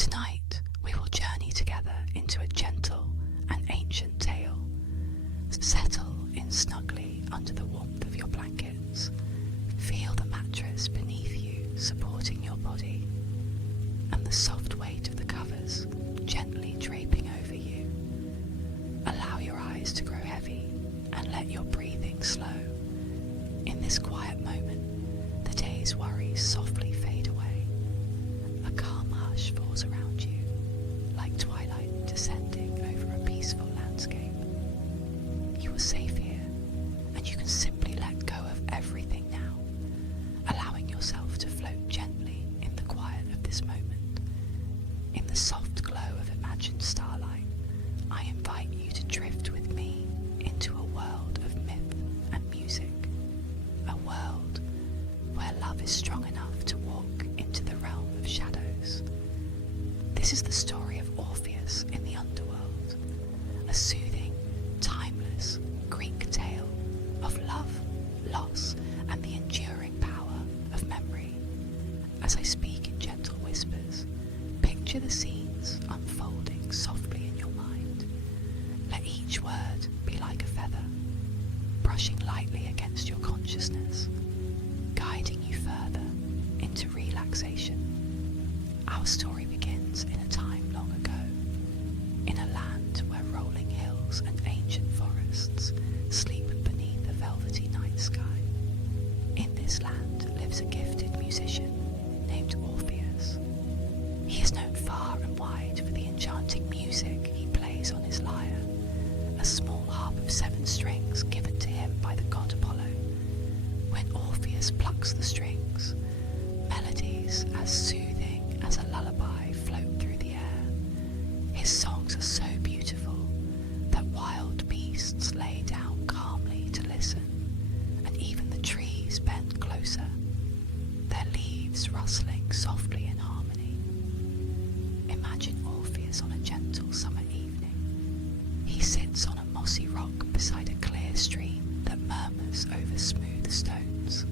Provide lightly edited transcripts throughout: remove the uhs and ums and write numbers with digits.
Tonight, we will journey together into a gentle and ancient tale. Settle in snugly under the warmth of your blankets. Feel the mattress beneath you supporting your body, and the soft weight of the covers gently draping over you. Allow your eyes to grow heavy and let your breathing slow. In this quiet moment, the day's worries softly fade away. A calm hush falls around you, like twilight descending over a peaceful landscape. You are safe here, and you can simply let go of everything now, allowing yourself to float gently in the quiet of this moment. In the soft glow of imagined starlight, I invite you to drift with me into a world of myth and music, a world where love is strong enough to walk into the realm of shadows. This is the story of Orpheus in the Underworld, a soothing, timeless Greek tale of love, loss, and the enduring power of memory. As I speak in gentle whispers, picture the scenes unfolding softly in your mind. Let each word be like a feather, brushing lightly against your consciousness, guiding you further into relaxation. Our story begins in a time long ago, in a land where rolling hills and ancient forests sleep beneath a velvety night sky. In this land lives a gifted musician named Orpheus. He is known far and wide for the enchanting music he plays on his lyre, a small harp of 7 strings given to him by the god Apollo. When Orpheus plucks the strings, melodies as soothing as a lullaby float through the air. His songs are so beautiful that wild beasts lay down calmly to listen, and even the trees bend closer, their leaves rustling softly in harmony. Imagine Orpheus on a gentle summer evening. He sits on a mossy rock beside a clear stream that murmurs over smooth stones.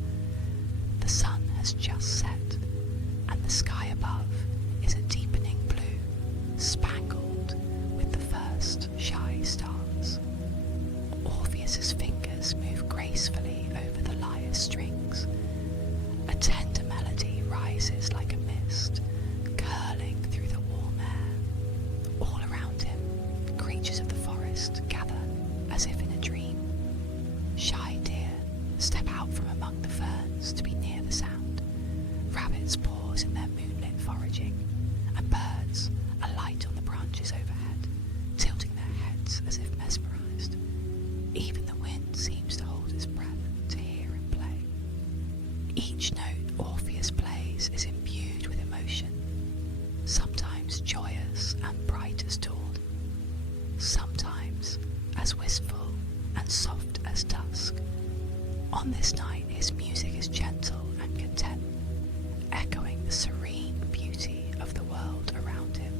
The sun has just set, and the sky above is a deepening blue, spangled with the first shy stars. Orpheus's fingers move gracefully over the lyre's strings. A tender melody rises like a mist, curling through the warm air. All around him, creatures of the forest gather as if in a dream. Shy deer step out from among the ferns to be near the sound. Rabbits pause in their moonlit foraging, and birds alight on the branches overhead, tilting their heads as if mesmerized. Even the wind seems to hold its breath to hear him play. Each note Orpheus plays is imbued with emotion, sometimes joyous and bright as dawn, sometimes as wistful and soft as dusk. On this night, his music is gentle and content, echoing the serene beauty of the world around him.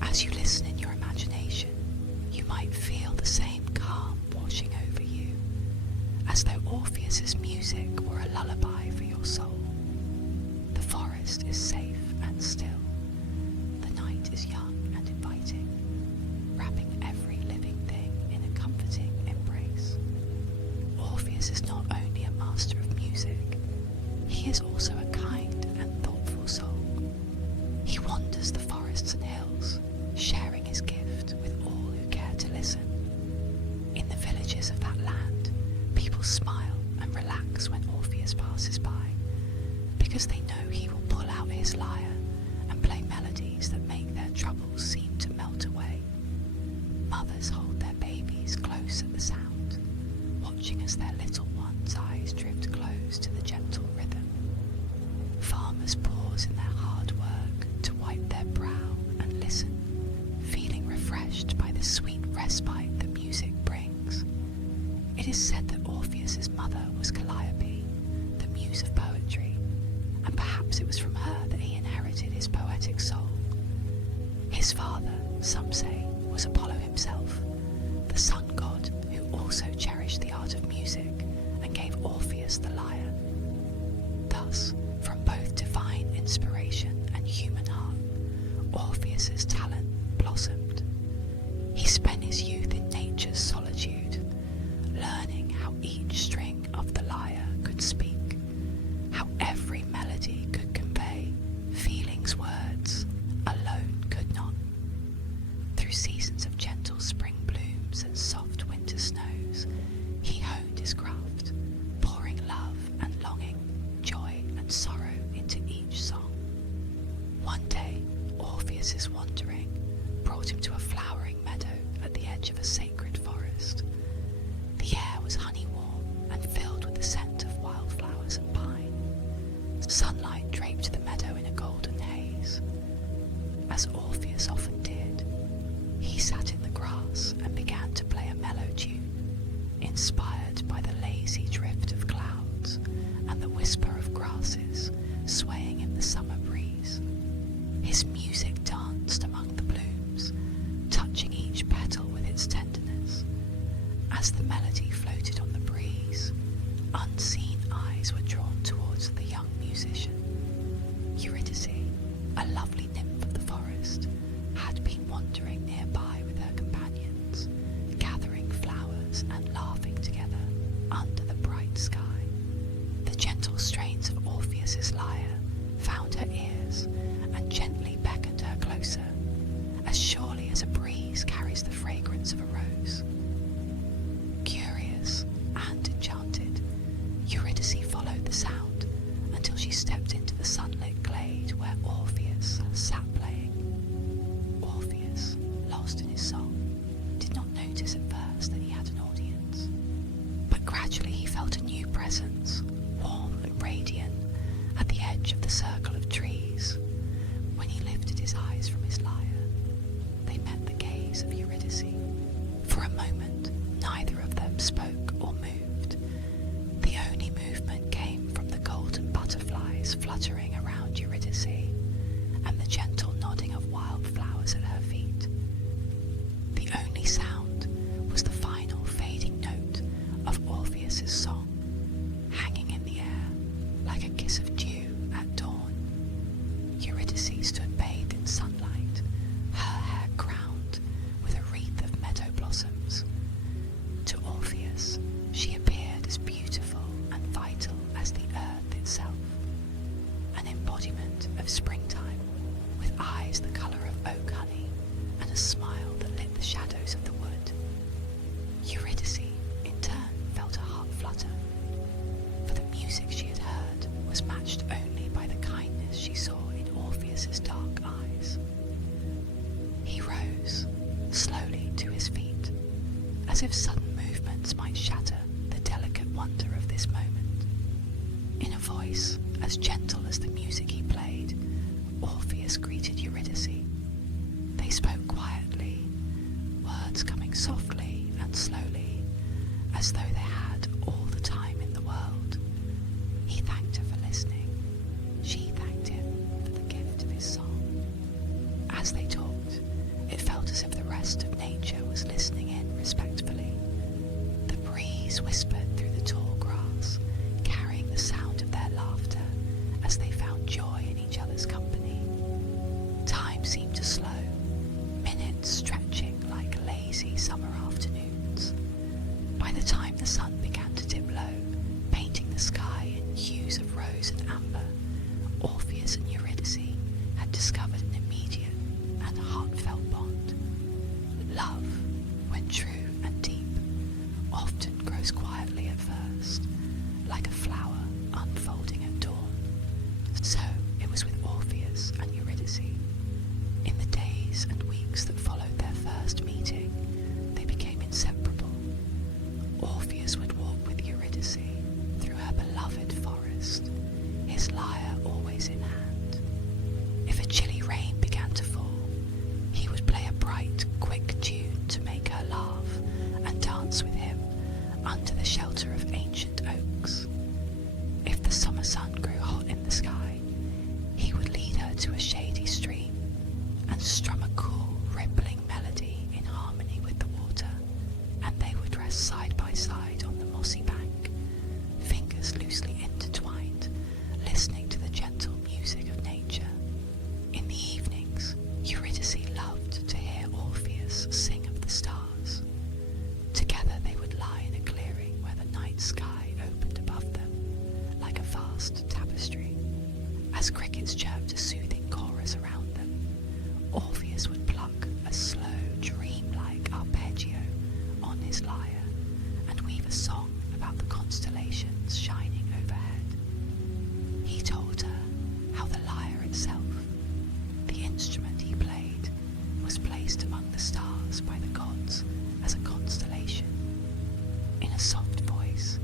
As you listen in your imagination, you might feel the same calm washing over you, as though Orpheus's music were a lullaby for your soul. The forest is safe and still. The night is young and inviting, wrapping every living thing in a comforting embrace. Orpheus is not only a master of music, he is also a kind and thoughtful soul. He wanders the forests and hills, sharing his gift with all who care to listen. In the villages of that land, people smile and relax when Orpheus passes by, because they know he will pull out his lyre and play melodies that make their troubles seem to melt away. Mothers hold their babies close at the sound, watching as their little one's eyes drift close to the gentle rhythm. Farmers pause in their hard work to wipe their brow and listen, feeling refreshed by the sweet respite that music brings. It is said that Orpheus's mother was Calliope, the muse of poetry, and perhaps it was from her that he inherited his poetic soul. His father, some say, was Apollo himself, the sun god who also cherished the art of music and gave Orpheus the lyre. Thus, from both divine inspiration and human heart, Orpheus's talent blossomed. He spent his youth in nature's solitude, learning how each string of the lyre could speak, how every melody could convey feelings words alone could not. Through seasons of gentle spring blooms and soft winter snows, he honed his craft, pouring love and longing, joy and sorrow into each song. One day, Orpheus's wandering brought him to a flowering meadow at the edge of a sacred forest. The air was honey warm and filled with the scent of wildflowers and pine. Sunlight draped the meadow in a golden haze. As Orpheus often did, he sat in the grass and began to play a mellow tune, inspired by the lazy drift of clouds and the whisper of grasses swaying in the summer breeze. His music danced among the blooms, touching each petal with its tenderness. As the melody floated on the breeze, unseen eyes were drawn towards the young musician. Eurydice, a lovely nymph of the forest, had been wandering nearby with her companions, gathering flowers and laughing together under the bright sky. The gentle strains of Orpheus's lyre found her ears and gently beckoned her closer, as surely as a breeze carries the fragrance of a rose. Curious and enchanted, Eurydice followed the sound until she stepped into the sunlit glade where Orpheus sat playing. Orpheus, lost in his song, did not notice at first that he had an audience, but gradually he felt a new presence, warm and radiant, at the edge of the circle of trees. When he lifted his eyes from his lyre, they met the gaze of Eurydice. For a moment, neither of them spoke or moved. The only movement came from the golden butterflies fluttering around Eurydice and the gentle nodding of wildflowers at her feet. The only sound was the final fading note of Orpheus's song, hanging in the air like a kiss of dew at dawn. Eurydice stood bathed in sunlight, her hair crowned with a wreath of meadow blossoms. To Orpheus, she appeared as beautiful and vital as the earth itself, an embodiment of springtime, with eyes the colour of oak honey and a smile that lit the shadows of the wood. Eurydice, in turn, felt her heart flutter, for the music she had heard was matched only by the kindness she saw in Orpheus's dark eyes. He rose, slowly to his feet, as if sudden movements might shatter the delicate wonder of this moment. In a voice as gentle as the music he played, Orpheus greeted Eurydice. They spoke quietly, words coming softly and slowly, as though they had all the time in the world. He thanked her for listening. She thanked him for the gift of his song. As they talked, it felt as if the rest of nature was listening in respectfully. The breeze whispered through the tall grass, carrying the sound of their laughter as they found joy in each other's company. Time seemed to slow, minutes stretching like lazy summer afternoons. By the time the sun began to dip low, painting the sky in hues of rose and amber, Orpheus and Eurydice had discovered an immediate and heartfelt bond. Love, when true and deep, often grows quietly at first, like a flower unfolding at dawn. So it was with Orpheus and Eurydice. In the days and weeks that followed their first meeting, they became inseparable. Orpheus would walk with Eurydice through her beloved forest, his lyre always in hand. If a chilly rain began to fall, he would play a bright, quick tune to make her laugh and dance with him under the shelter of ancient oaks. If the summer sun grew hot in the sky, he would lead her to a shady stream and strum a cool, rippling melody in harmony with the water, and they would rest side by side on the mossy bank, fingers loosely intertwined, listening to the gentle music of nature. In the evenings, Eurydice As crickets chirped a soothing chorus around them, Orpheus would pluck a slow, dreamlike arpeggio on his lyre and weave a song about the constellations shining overhead. He told her how the lyre itself, the instrument he played, was placed among the stars by the gods as a constellation. In a soft voice,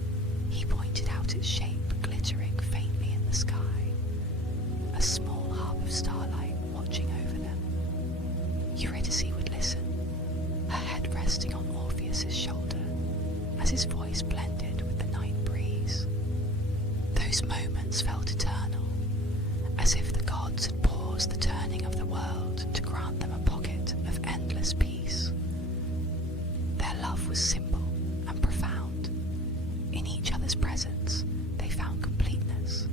he pointed out its shape glittering faintly in the sky, a small harp of starlight watching over them. Eurydice would listen, her head resting on Orpheus's shoulder, as his voice blended with the night breeze. Those moments felt eternal, as if the gods had paused the turning of the world to grant them a pocket of endless peace. Their love was simple and profound. In each other's presence, they found completeness.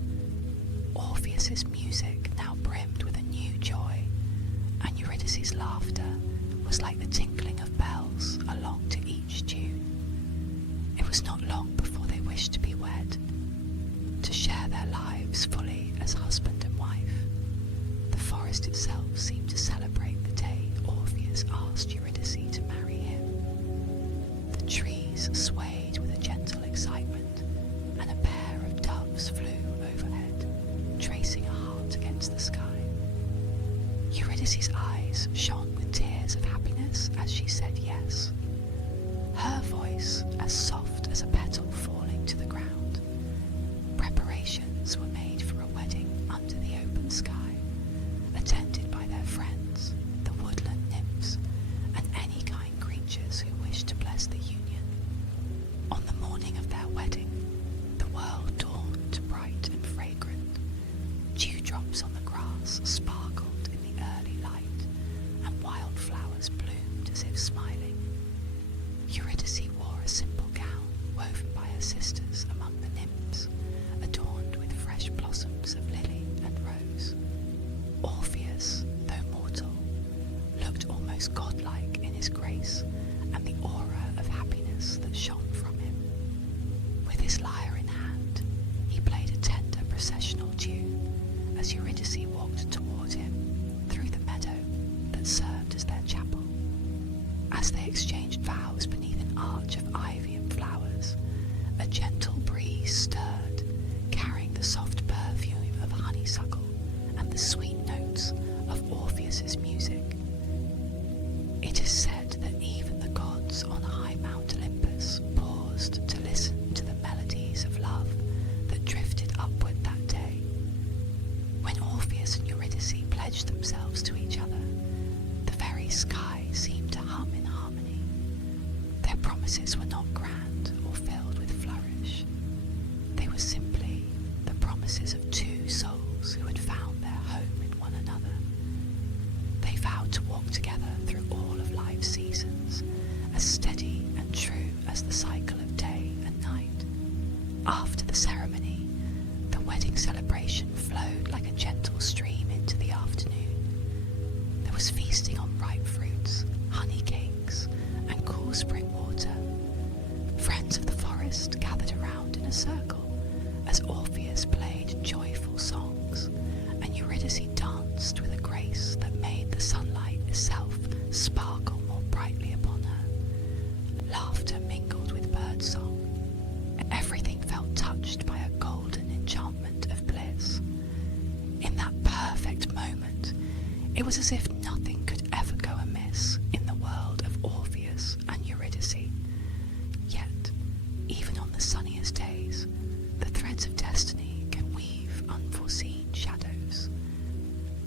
Orpheus's music now brimmed with a new joy, and Eurydice's laughter was like the tinkling of bells along to each tune. It was not long before they wished to be wed, to share their lives fully as husband and wife. The forest itself seemed to celebrate the day Orpheus asked Eurydice to marry him. The trees swayed with a gentle excitement, and a pair of doves flew overhead, tracing a heart against the sky. Eurydice's eyes shone with tears of happiness as she said yes, her voice as soft as a petal falling to the ground. Preparations were made for a wedding under the open sky, attended by their friends, the woodland nymphs, and any kind creatures who wished to bless the union. On the morning of their wedding, the world dawned bright and fragrant. Dewdrops on the grass sparkled in the early light, and wildflowers bloomed as if smiling. Eurydice wore a simple gown woven by her sisters among the nymphs, adorned with fresh blossoms of lily and rose. Orpheus, though mortal, looked almost godlike in his grace and the aura of happiness that shone from him. With his lyre in hand, he played a tender processional tune as Eurydice walked toward him through the meadow that served as their chapel. As they exchanged vows beneath an arch of ivy and flowers, a gentle breeze stirred, carrying the soft perfume of honeysuckle and the sweet notes of Orpheus's music. It is said that even the gods on high Mount Olympus paused to listen to the melodies of love that drifted upward that day. When Orpheus and Eurydice pledged themselves to each other, the very sky seemed to hum in harmony. Their promises were not grand or filled with flourish. They were simply the promises of two souls who had found their home in one another. They vowed to walk together through all of life's seasons, as steady and true as the cycle of day and night. After the ceremony, the wedding celebration flowed like a gentle stream into the afternoon. There was feasting on ripe fruits, honey cakes, and cool spring water. Friends of the forest gathered around in a circle as Orpheus played joyful songs, and Eurydice danced with a grace that made the sunlight itself sparkle more brightly upon her. Laughter mingled with birdsong. Everything felt touched by a golden enchantment of bliss. In that perfect moment, it was as if nothing could ever go amiss in the world of Orpheus and Eurydice. Yet, even on the sunniest days, the threads of destiny can weave unforeseen shadows.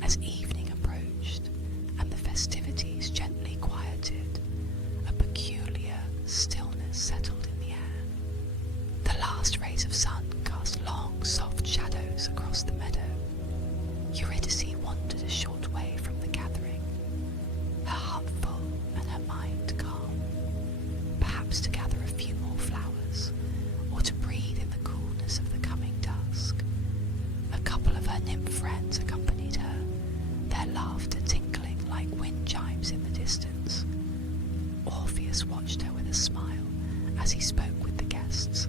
As evening approached and the festivities gently quieted, a peculiar stillness settled in the air. The last rays of sun cast long, soft shadows across the meadow. Eurydice wandered a short way from the gathering, her heart full and her mind calm, perhaps to gather a few more flowers, or to breathe in the coolness of the coming dusk. A couple of her nymph friends accompanied her, their laughter tinkling like wind chimes in the distance. Orpheus watched her with a smile as he spoke with the guests,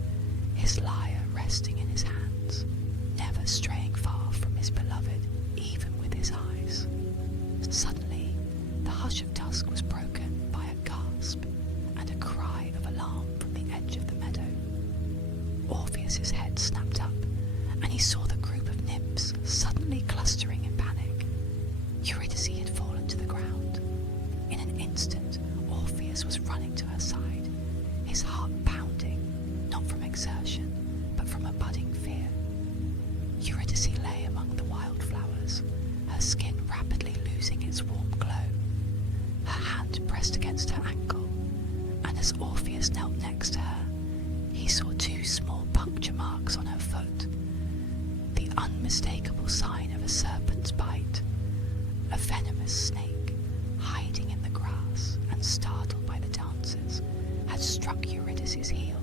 his lyre resting in his hands, never straying far from his beloved. Orpheus knelt next to her, he saw 2 small puncture marks on her foot, the unmistakable sign of a serpent's bite. A venomous snake, hiding in the grass and startled by the dancers, had struck Eurydice's heel.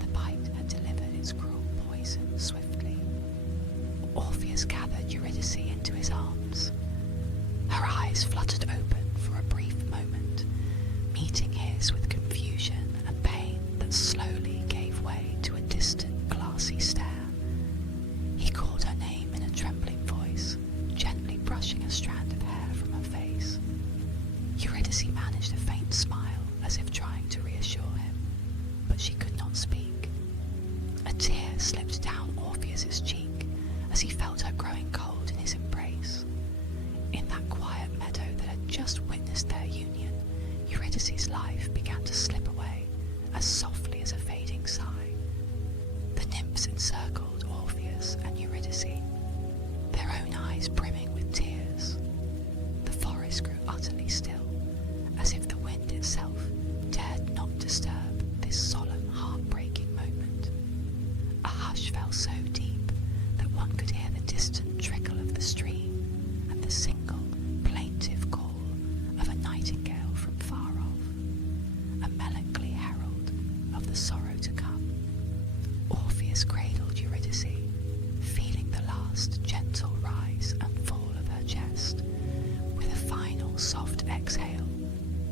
The bite had delivered its cruel poison swiftly. Orpheus gathered Eurydice into his arms. Her eyes fluttered open for a brief moment, meeting his with confusion and pain that slowly gave way to a distant, glassy stare. He called her name in a trembling voice, gently brushing a strand of hair from her face. Eurydice managed a faint smile, as if trying to reassure him, but she could not speak. A tear slipped down Orpheus's cheek as he felt her growing cold in his embrace. In that quiet meadow that had just witnessed their union, Eurydice's life began to slip away as softly as a fading sigh. The nymphs encircled Orpheus and Eurydice, their own eyes brimming with tears. The forest grew utterly still, as if the wind itself dared not disturb this solemn, heartbreaking moment. A hush fell so deep that one could hear the distant trickle of the stream and the single, plaintive call of a nightingale from far off, a melancholy herald of the sorrow to come. Orpheus cradled Eurydice, feeling the last gentle rise and fall of her chest, with a final soft exhale,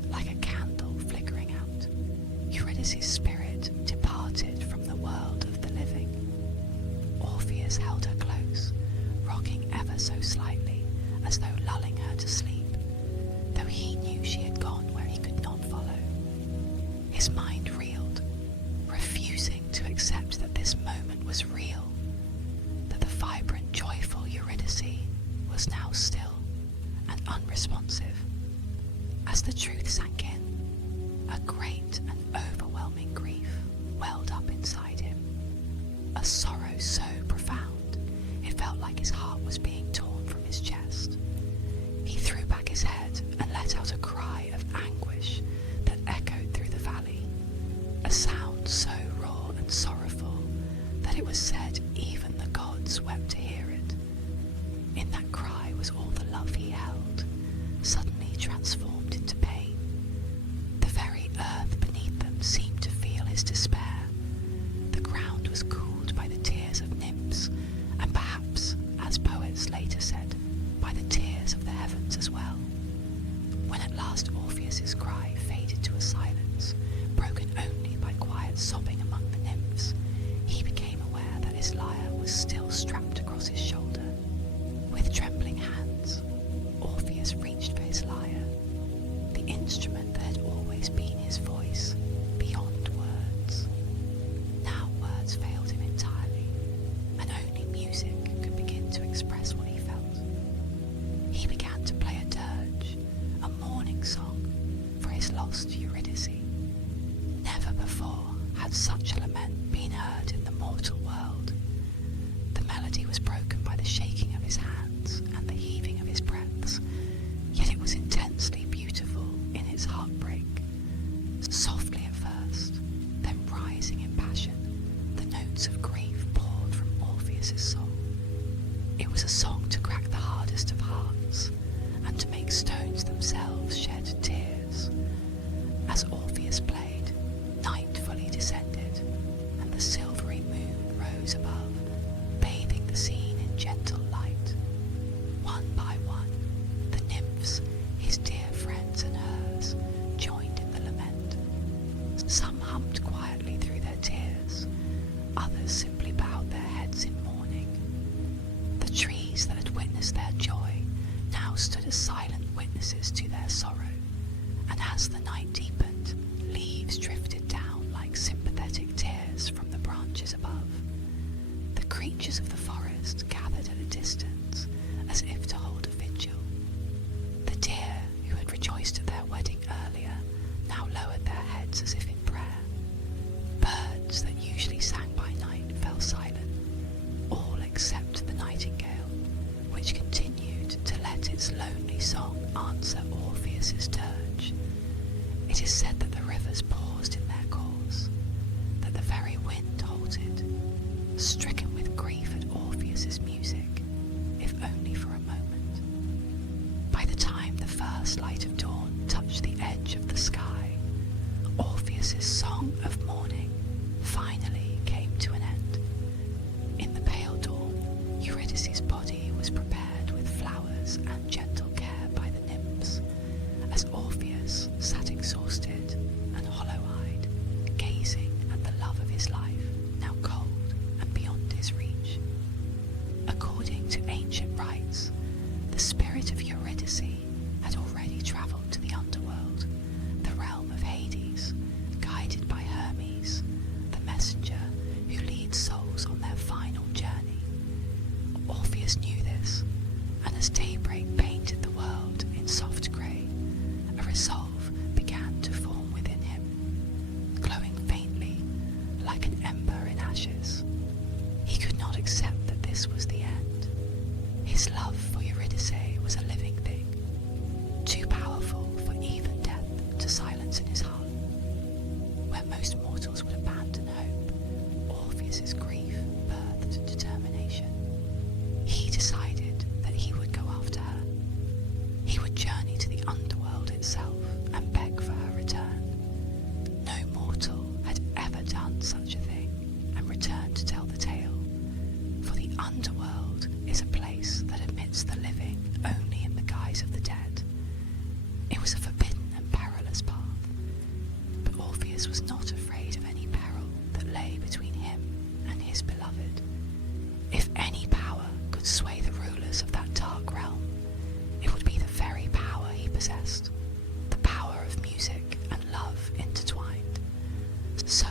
like a candle flickering out. Eurydice's spirit departed from the world of the living. Orpheus held her close, rocking ever so slightly, as though lulling her to sleep, though he knew she had gone where he could not follow. His mind reeled, refusing to accept that this moment was real, that the vibrant, joyful Eurydice was now still and unresponsive. As the truth sank in, a great and overwhelming grief welled up inside him, a sorrow so profound it felt like his heart was being torn from his chest. He threw back his head and let out a cry of anguish that echoed through the valley, a sound so raw and sorrowful that it was said even the gods wept to hear it. In that cry was all the love he held, suddenly transformed into pain. The very earth beneath them seemed to feel his despair. The ground was cooled by the tears of nymphs, and perhaps, as poets later said, by the tears of the heavens as well. When at last Orpheus's cry faded to a silence, broken only by quiet sobbing among the nymphs, he became aware that his lyre was still strapped across his shoulder. With trembling hands, Orpheus reached for his lyre, the instrument that had always been his voice, beyond words. Now words failed him entirely, and only music could begin to express what he felt. He began to play a dirge, a mourning song, for his lost Eurydice. Never before had such a lament been heard in the mortal world. The melody was broken by the shaking of his hands and the heaving of his breaths, yet it was intensely beautiful in its heartbreak. Softly at first, then rising in passion, the notes of grief poured from Orpheus's soul. It was a song to crack the hardest of hearts, and to make stones themselves shed tears. As Orpheus played, night fully descended, and the silvery moon rose above, bathing the scene in gentle light. One by one, the nymphs, his dear friends and hers, joined in the lament. Some hummed quietly through their tears, others simply bowed their heads in mourning. The trees that had witnessed their joy now stood as silent witnesses to their sorrow, and as the night deepened, leaves drifted down like sympathetic tears from the branches above. The creatures of the forest gathered at a distance, as if to hold a vigil. The deer, who had rejoiced at their wedding earlier, now lowered their heads as if in prayer. Birds that usually sang by night fell silent, all except the nightingale, which continued to let its lonely song answer Orpheus's dirge. It is said that the rivers paused in their stricken with grief at Orpheus's music, if only for a moment. By the time the first light of dawn touched the edge of the sky, Orpheus's song of mourning finally came to an end. In the pale dawn, Eurydice's body was prepared with flowers and gentle care by the nymphs, as Orpheus sat exhausted and hollow-eyed, gazing at the love of his life, now cold and beyond his reach. According to ancient rites, the spirit of Eurydice had already travelled to the Underworld, the realm of Hades, guided by Hermes, the messenger who leads souls on their final journey. Orpheus knew this, and as daybreak painted the world in soft grey, a resolve began to form within him, glowing faintly like an ember in ashes. He could not accept that this was the end. His love for Eurydice was a living thing, too powerful for even death to silence in his heart. Where most mortals would abandon hope, Orpheus's grief birthed determination. He decided that he would go after her. He would journey to the Underworld itself and beg for her return. No mortal had ever done such a thing and returned to tell the tale, for the Underworld is a place that admits the living only in the guise of the dead. It was a forbidden and perilous path, but Orpheus was not afraid of any peril that lay between him and his beloved. If any power could sway the rulers of that dark realm, it would be the very power he possessed, the power of music and love intertwined. So,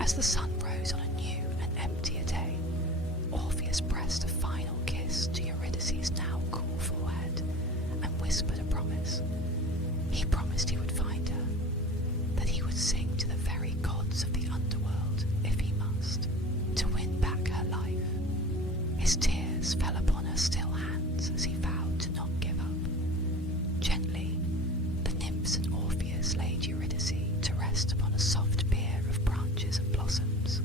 as the sun rose on a new and emptier day, Orpheus pressed a final kiss to Eurydice's now cool forehead and whispered a promise. He promised he would find her, that he would sing to the very gods of the Underworld if he must, to win back her life. His tears fell upon her still hands as he vowed to not give up. Gently, the nymphs and Orpheus laid Eurydice to rest upon a soft bier of branches and blossoms.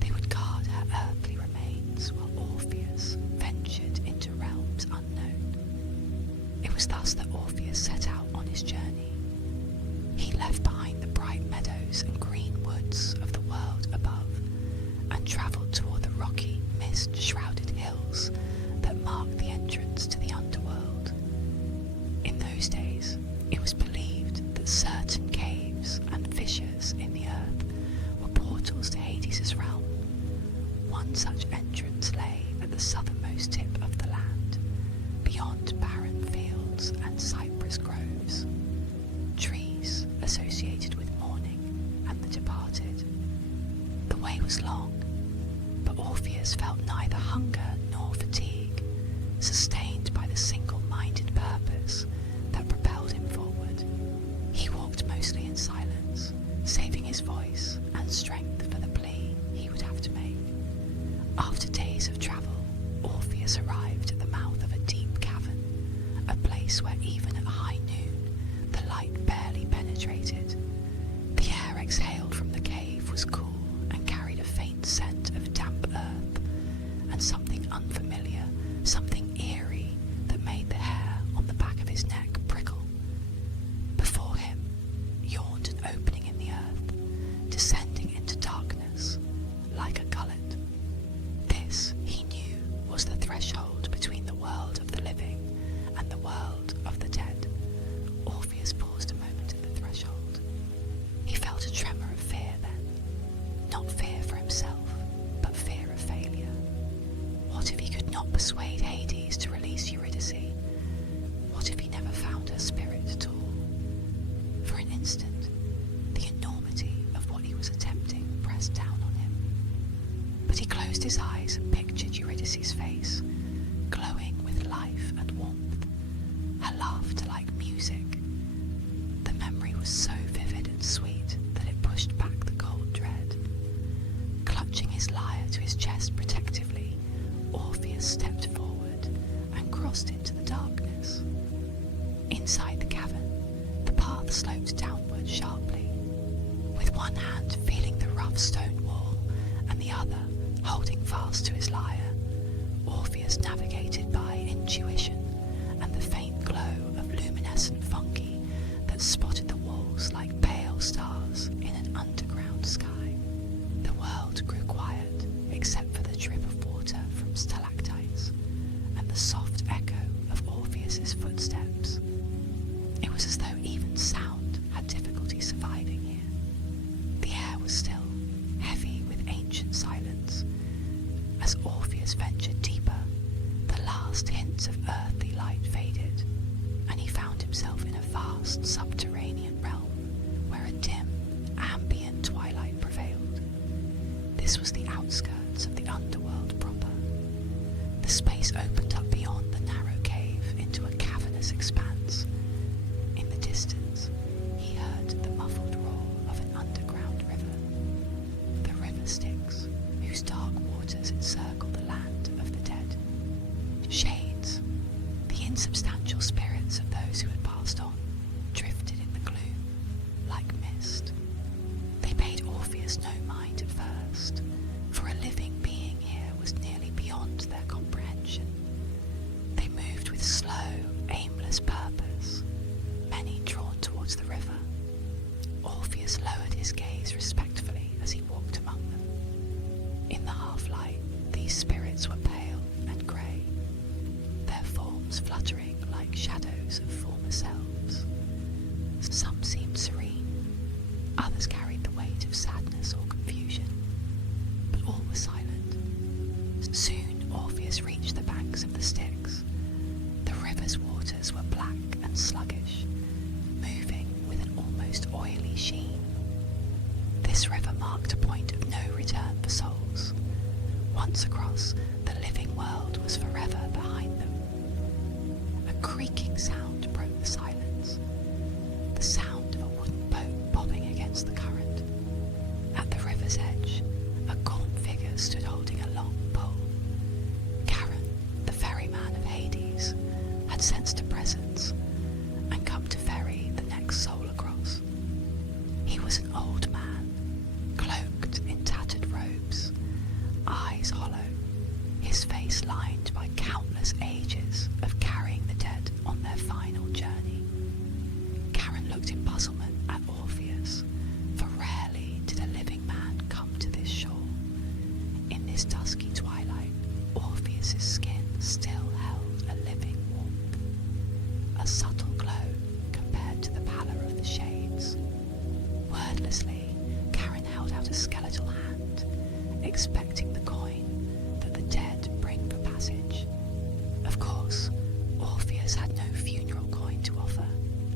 They would guard her earthly remains while Orpheus ventured into realms unknown. It was thus that Orpheus set out on his journey. He left behind the bright meadows and green woods of the world above, and travelled toward the rocky, mist-shrouded hills that marked the entrance to the Underworld. In those days, it was believed that certain caves and fissures in the earth were portals to Hades' realm. One such entrance lay at the southernmost tip of the land, beyond barren fields and cypress groves, trees associated with mourning and the departed. The way was long, but Orpheus felt neither hunger nor fatigue, sustained by the single-minded purpose that propelled him forward. He walked mostly in silence, saving his voice and strength for the plea he would have to make. After days of travel, Orpheus arrived at the mouth of a deep cavern, a place where even at high noon the light barely penetrated. The air exhaled from the cave was cool and carried a faint scent of damp earth, and something unfamiliar, something eerie that made the hair on the back of his neck prickle. Before him yawned an opening in the earth, descending into darkness like a gullet. This, he knew, was the threshold between the world of the living and the world of the dead. Orpheus paused a moment at the threshold. He felt a tremor of fear then, not fear for himself, but fear of failure. What if he could not persuade Hades to release Eurydice? What if he never found her spirit at all? For an instant, the enormity of what he was attempting pressed down on him. But he closed his eyes and pictured Eurydice's face, glowing with life and warmth, her laughter like music. The memory was so vivid and sweet that it pushed back the cold dread. Clutching his lyre to his chest protectively, Orpheus stepped forward and crossed into the darkness. Inside the cavern, the path sloped downward sharply. With one hand feeling the rough stone wall and the other Holding fast to his lyre, Orpheus navigated by intuition and the faint glow of luminescent fungi that spotted the walls like pale stars in an underground sky. The world grew quiet, except for the drip of water from stalactites and the soft echo of Orpheus's footsteps. It was as though even sound had difficulty surviving here. The air was still, heavy with ancient silence. As Orpheus ventured deeper, the last hints of earthly light faded, and he found himself in a vast subterranean realm where a dim, ambient twilight prevailed. This was the outskirts of the Underworld proper. The space opened up beyond the narrow cave into a cavernous expanse. In the distance, he heard the muffled roar of an underground river. The river Styx, whose dark waters encircle the land of the dead. Shades, the insubstantial spirits of those who had passed on, drifted in the gloom like mist. They paid Orpheus no mind at first, for a living being here was nearly beyond their comprehension. They moved with slow, aimless purpose, many drawn towards the river. Orpheus lowered his gaze respectfully as he walked among them. In the half-light, these spirits were pale and grey, their forms fluttering like shadows of former selves. Some seemed serene, others carried the weight of sadness or confusion, but all were silent. Soon Orpheus reached the banks of the Styx. The river's waters were black and sluggish, moving with an almost oily sheen. This river marked a point of no return for souls. Once across, the living world was forever behind them. A creaking sound broke the silence, the sound of a wooden boat bobbing against the current. At the river's edge, a gaunt figure stood holding a long pole. Charon, the ferryman of Hades, had sensed a presence and come to ferry the next soul across. He was an old man, cloaked in tattered robes, eyes hollow, his face lined by countless ages of carrying the dead on their final journey. Charon looked in puzzlement at Orpheus, for rarely did a living man come to this shore. In this dusky twilight, Orpheus's skin still held a living warmth, a subtle glow compared to the pallor of the shades. Wordlessly, Charon held out a skeletal hand, expecting the coin that the dead bring for passage. Of course, Orpheus had no funeral coin to offer,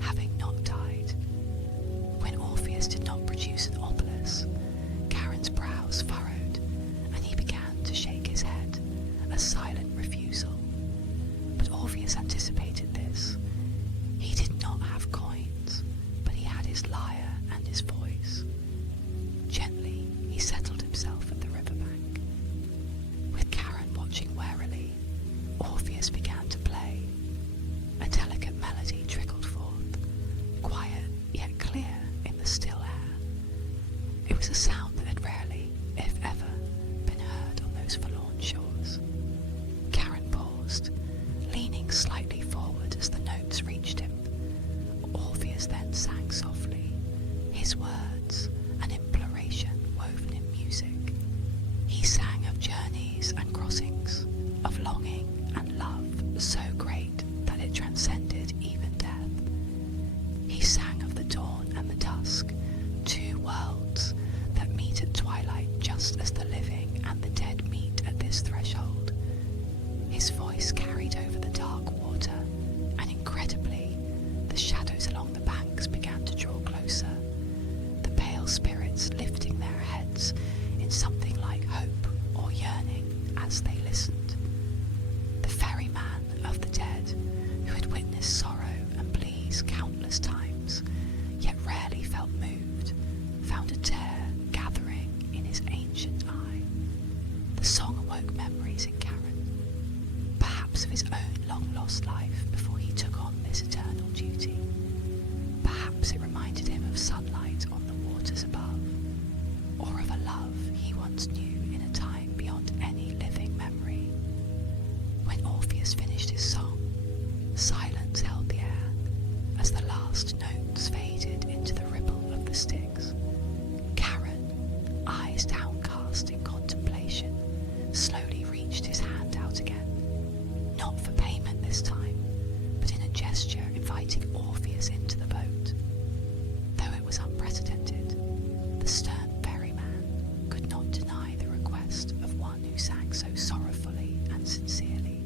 having not died. When Orpheus did not produce an obelisk, Charon's brows furrowed, and he began to shake his head, a silent refusal. But Orpheus anticipated this. He did not have coins, but he had his lyre and his voice. Gently, he settled himself at the riverbank. With Charon watching warily, Orpheus began to play. A delicate melody trickled forth, quiet yet clear in the still air. It was a sound that had rarely, if ever, been heard on those forlorn shores. Charon paused, leaning slightly forward as the notes reached him. Orpheus then sang softly, his words an imploration woven in music. He sang of journeys and crossings, of longing and love so great that it transcended even death. He sang of the dawn and the dusk, two worlds that meet at twilight just as the living and the dead meet at this threshold. His voice carried over the dark water, and incredibly, the shadows along the banks began to draw closer. The pale this time, but in a gesture inviting Orpheus into the boat. Though it was unprecedented, the stern ferryman could not deny the request of one who sang so sorrowfully and sincerely.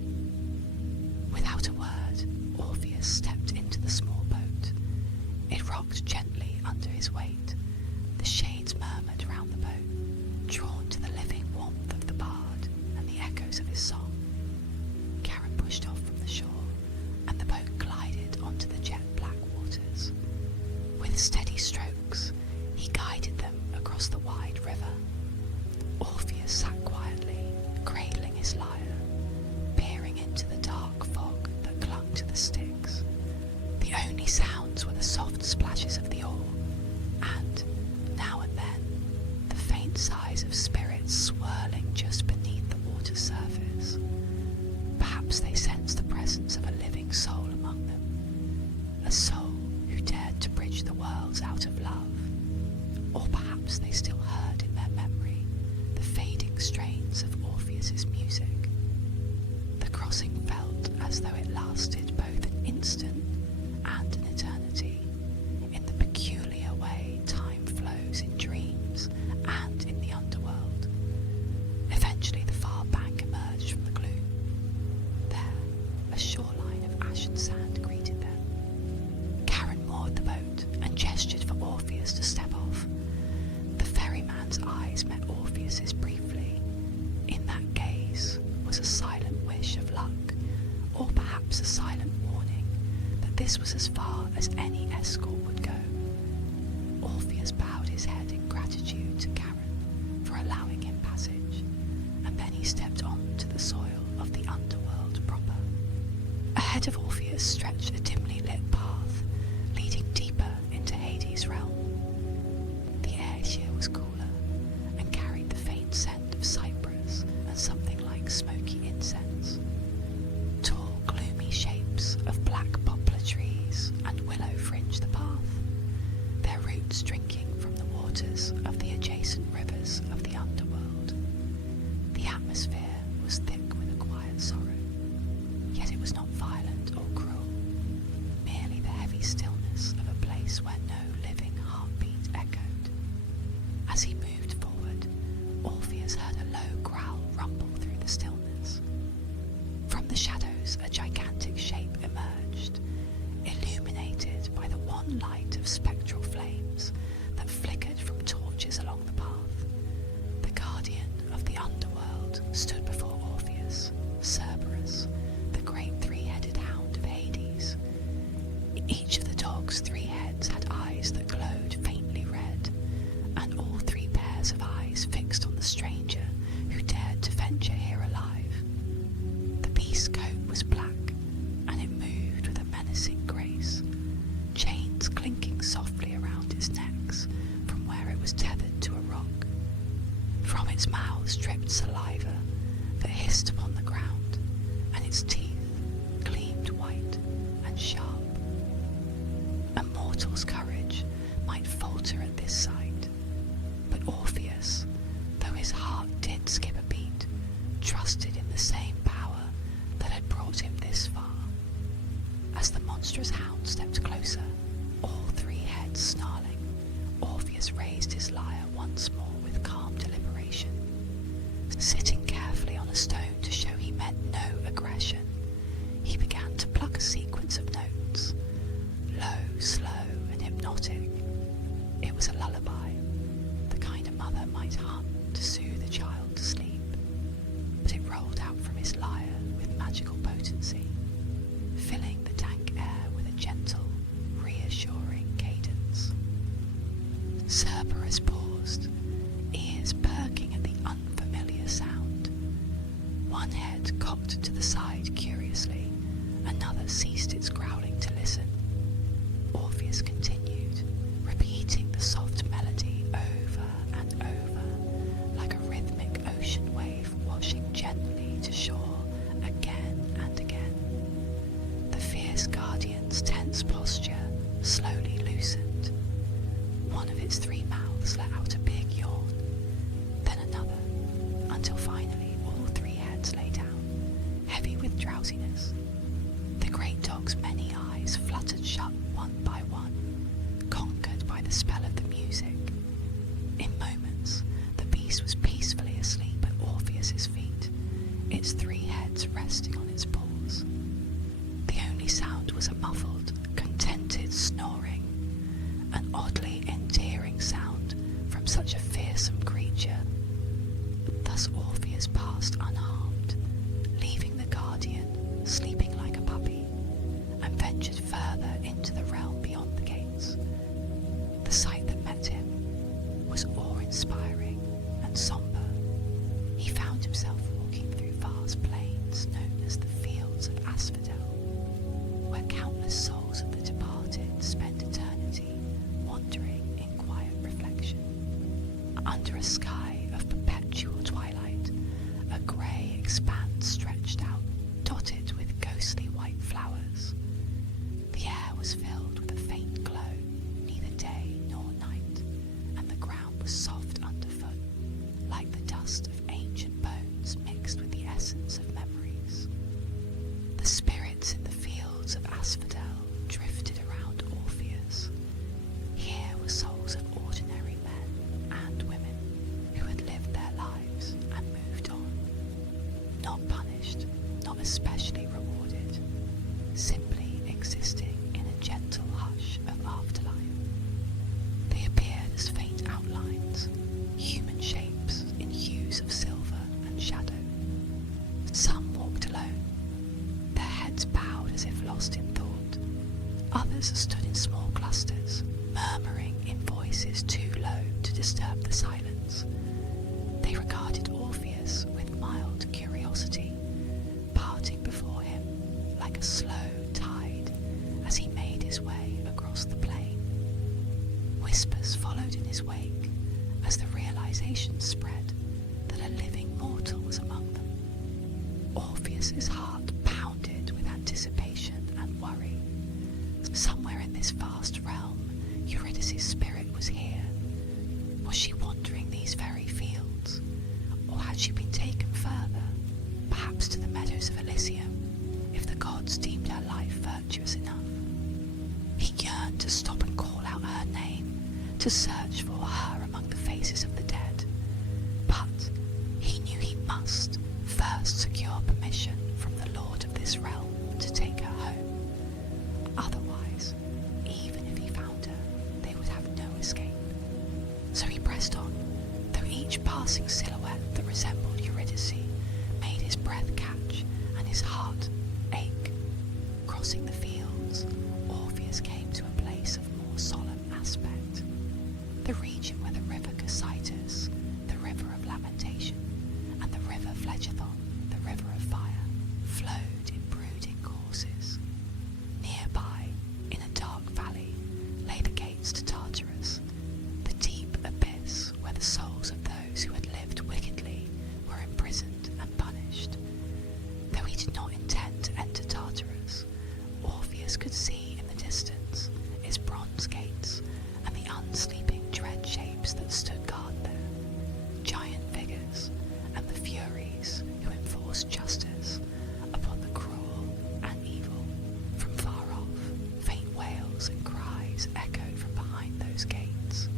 Without a word, Orpheus stepped into the small boat. It rocked gently under his weight. The shades murmured round the boat, drawn to the living warmth of the bard and the echoes of his song. Karen pushed off from the shore, and the boat glided onto the jet-black waters. With steady strokes, he guided them across the wide river. Orpheus sat quietly, cradling his lyre, peering into the dark fog that clung to the sticks. The only sounds were the soft splashes of the oar, and, now and then, the faint sighs of spirits swirling just beneath the water's surface. Perhaps they sensed the presence of a living soul among them, a soul who dared to bridge the worlds out of love. Or perhaps they still heard in their memory the fading strains of Orpheus's music. The crossing felt as though it lasted both an instant and an eternity, in the peculiar way time flows in dreams and in the underworld. Eventually the far bank emerged from the gloom. There, a shoreline of ashen sand greeted them. Karen moored the boat and gestured for Orpheus to step off. The ferryman's eyes met Orpheus's briefly. In that gaze was a silent wish of luck, or perhaps a silent warning that this was as far as any escort would go. Orpheus bowed his head in gratitude to Karen for allowing him passage, and then he stepped on to the soil of the underworld proper. Ahead of Orpheus stretched a dimly lit path, leading deeper into Hades' realm. The air here was cooler, and carried the faint scent of cypress and something like smoky incense. Tall, gloomy shapes of black poplar trees and willow fringed the path, their roots drinking from the waters of the adjacent rivers of the underworld. The atmosphere was thick with a quiet sorrow, yet it was not violent or cruel, merely the heavy stillness of a place where no living heartbeat echoed. As he moved forward, Orpheus heard a low growl rumble through the stillness. From the shadows a gigantic shape emerged, illuminated by the wan light of spectral flames that flickered from torches along the path. The guardian of the underworld stood before Orpheus, Cerberus, the great three-headed hound of Hades. Each of the dog's three heads had eyes that glowed faintly red, and all three pairs of eyes fixed on the stranger who dared to venture here alive. The beast's coat was black, and it moved with a menacing grace, chains clinking softly around its necks from where it was tethered to a rock. From its mouth dripped saliva that hissed upon the ground, and its teeth gleamed white and sharp. A mortal's courage might falter at this sight, but Orpheus, though his heart did skip a beat, trusted in the same power that had brought him this far. As the monstrous hound stepped closer, all three heads snarling, Orpheus raised his lyre once more with calm deliberation. Sitting carefully on a stone to show he meant no aggression, he began to pluck a sequence of notes, low, slow, and hypnotic. It was a lullaby, the kind a mother might hum to soothe a child to sleep, but it rolled out from his lyre with magical potency, filling the dank air with a gentle, reassuring cadence. Cerberus paused, ears perking at the unfamiliar sound. One head cocked to the side curiously, another ceased its growling to listen. Orpheus continued, repeating the soft melody over and over, like a rhythmic ocean wave washing gently to shore again and again. The fierce guardian's tense posture slowly loosened. One of its three mouths let out a big yawn, then another, until finally all three heads lay down, heavy with drowsiness. The great dog's many eyes fluttered shut one by one, conquered by the spell of the music. In moments, the beast was peacefully asleep at Orpheus's feet, its 3 heads resting on its paws. The only sound was a muffled, contented snoring, an oddly endearing sound from such a fearsome creature. Thus Orpheus passed unharmed, leaving the guardian sleeping like a puppy, and ventured further into the realm beyond the gates. The sight that met him was awe-inspiring and somber. He found himself walking through vast plains known as the fields of Asphodel, where countless souls of the departed spend eternity wandering in quiet reflection. Under a sky of perpetual twilight, a grey expanse stretched out, dotted with ghostly white flowers. The air was filled with a faint glow, neither day nor night, and the ground was soft underfoot, like the dust of ancient bones mixed with the essence of memories. The spirits in the fields of Asphodel drifted around Orpheus. Here were souls of ordinary men and women who had lived their lives and moved on, not punished, not especially rewarded, simply existing in a gentle hush of afterlife. They appeared as faint outlines, human shapes in hues of silver and shadow. Some walked alone, their heads bowed as if lost in thought. Others stood in small clusters, murmuring in voices too low to disturb the silence. They regarded Orpheus with mild curiosity, parting before him like a slow tide as he made his way across the plain. Whispers followed in his wake as the realization spread that a living mortal was among them. Orpheus's heart pounded with anticipation and worry. Somewhere in this vast realm, Eurydice's spirit was here. Was she wandering these very fields? Or had she been taken further, perhaps to the meadows of Elysium, if the gods deemed her life virtuous enough? He yearned to stop and call out her name, to search for her among the faces of the dead. But he knew he must first secure permission from the lord of this realm to take her home. Otherwise, even if he found her, they would have no escape. So he pressed on, though each passing silhouette that resembled Eurydice made his breath catch and his heart ache. Crossing the fields, Orpheus came to a place of more solemn aspect, the region where the river Cocytus, the river of lamentation, and the river Phlegethon, the river of fire, flowed in brooding courses. Nearby, in a dark valley, lay the gates to Tartarus, the deep abyss where the souls of those who had lived wickedly were imprisoned and punished. Though he did not intend to enter Tartarus, Orpheus could see in the distance its bronze gates and the unsleeping dread shapes that stood guard there, giant figures and the furies who enforced justice upon the cruel and evil. From far off, faint wails and cries echoed from behind those gates,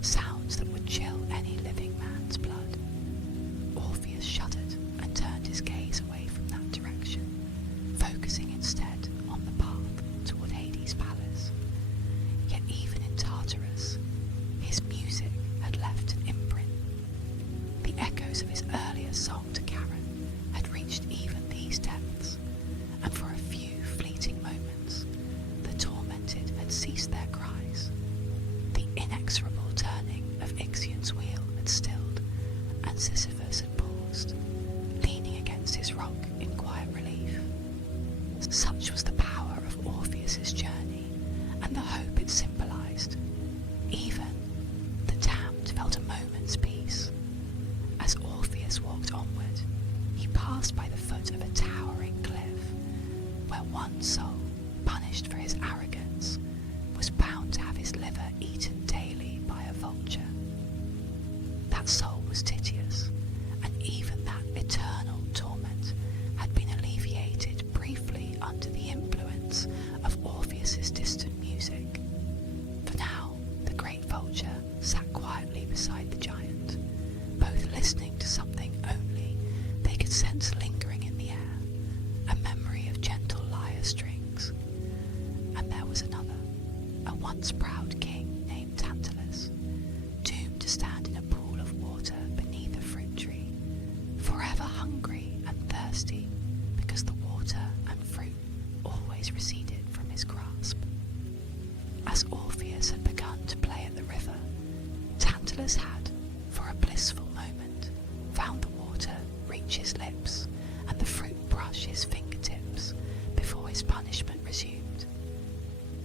sounds that would chill any living man's blood. Orpheus shuddered and turned his gaze away from that direction, focusing instead on the path toward Hades' palace. Yet even in Tartarus, his music had left an imprint. The echoes of his earlier song to Charon had reached even these depths, and for a few fleeting moments, the tormented had ceased their cries. The inexorable turning of Ixion's wheel had stilled, and Sisyphus had paused, leaning against his rock in quiet relief. Such was the power of Orpheus's journey, and the hope it symbolized. Even the damned felt a moment's peace. As Orpheus walked onward, he passed by the foot of a towering cliff, where one soul, punished for his arrogance, was bound to have his liver eaten daily by a vulture. That soul was Titius, and even that eternal torment had been alleviated briefly under the once proud king named Tantalus, doomed to stand in a pool of water beneath a fruit tree, forever hungry and thirsty because the water and fruit always receded from his grasp. As Orpheus had begun to play at the river, Tantalus had, for a blissful moment, found the water reach his lips and the fruit brush his fingertips before his punishment resumed.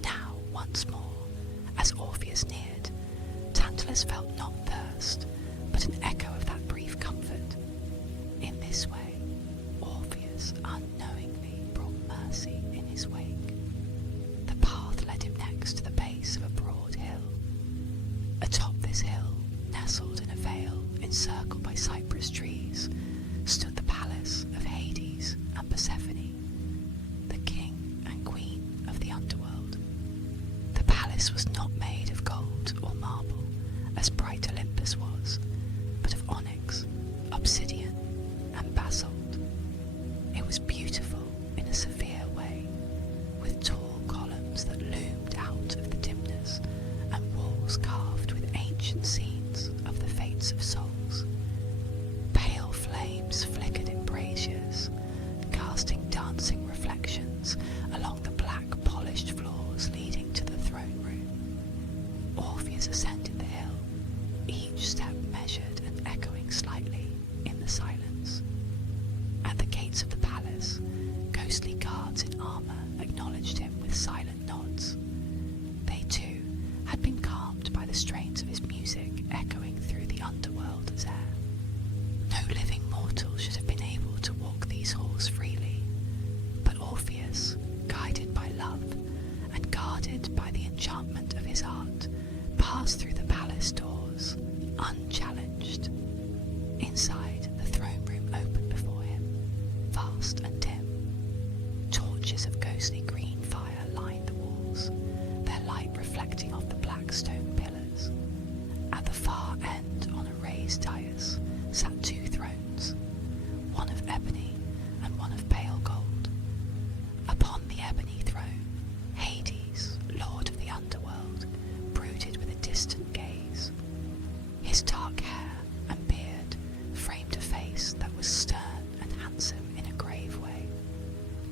Now, once more, as Orpheus neared, Tantalus felt not thirst, but an echo of that brief comfort. In this way, Orpheus unknowingly brought mercy in his wake. The path led him next to the base of a broad hill. Atop this hill, nestled in a vale encircled by cypress trees, stood the palace of Hades and Persephone, the king and queen of the underworld. The palace was not made of gold or marble, as bright Olympus was, but of onyx, obsidian, and basalt. It was beautiful in a severe way, with tall columns that loomed out of the dimness and walls carved with ancient scenes of the fates of souls. Pale flames flickered in braziers, casting dancing reflections along the black polished floors leading to the throne room. Orpheus ascended the hill, each step measured and echoing slightly in the silence. At the gates of the palace, ghostly guards in armour acknowledged him with silent nods. They too had been calmed by the strains of his music echoing through the underworld's air. No living mortal should have been able to walk these halls freely, but Orpheus, guided by love and guarded by the enchantment of his art, passed through the palace doors, unchallenged. Inside, the throne room opened before him, vast and dim. Torches of ghostly green fire lined the walls, their light reflecting off the black stone pillars. At the far end, on a raised dais, sat two thrones, one of ebony and one of pale gold. Upon the ebony throne, Hades, lord of the underworld, brooded with a distant gaze. His dark hair and beard framed a face that was stern and handsome in a grave way,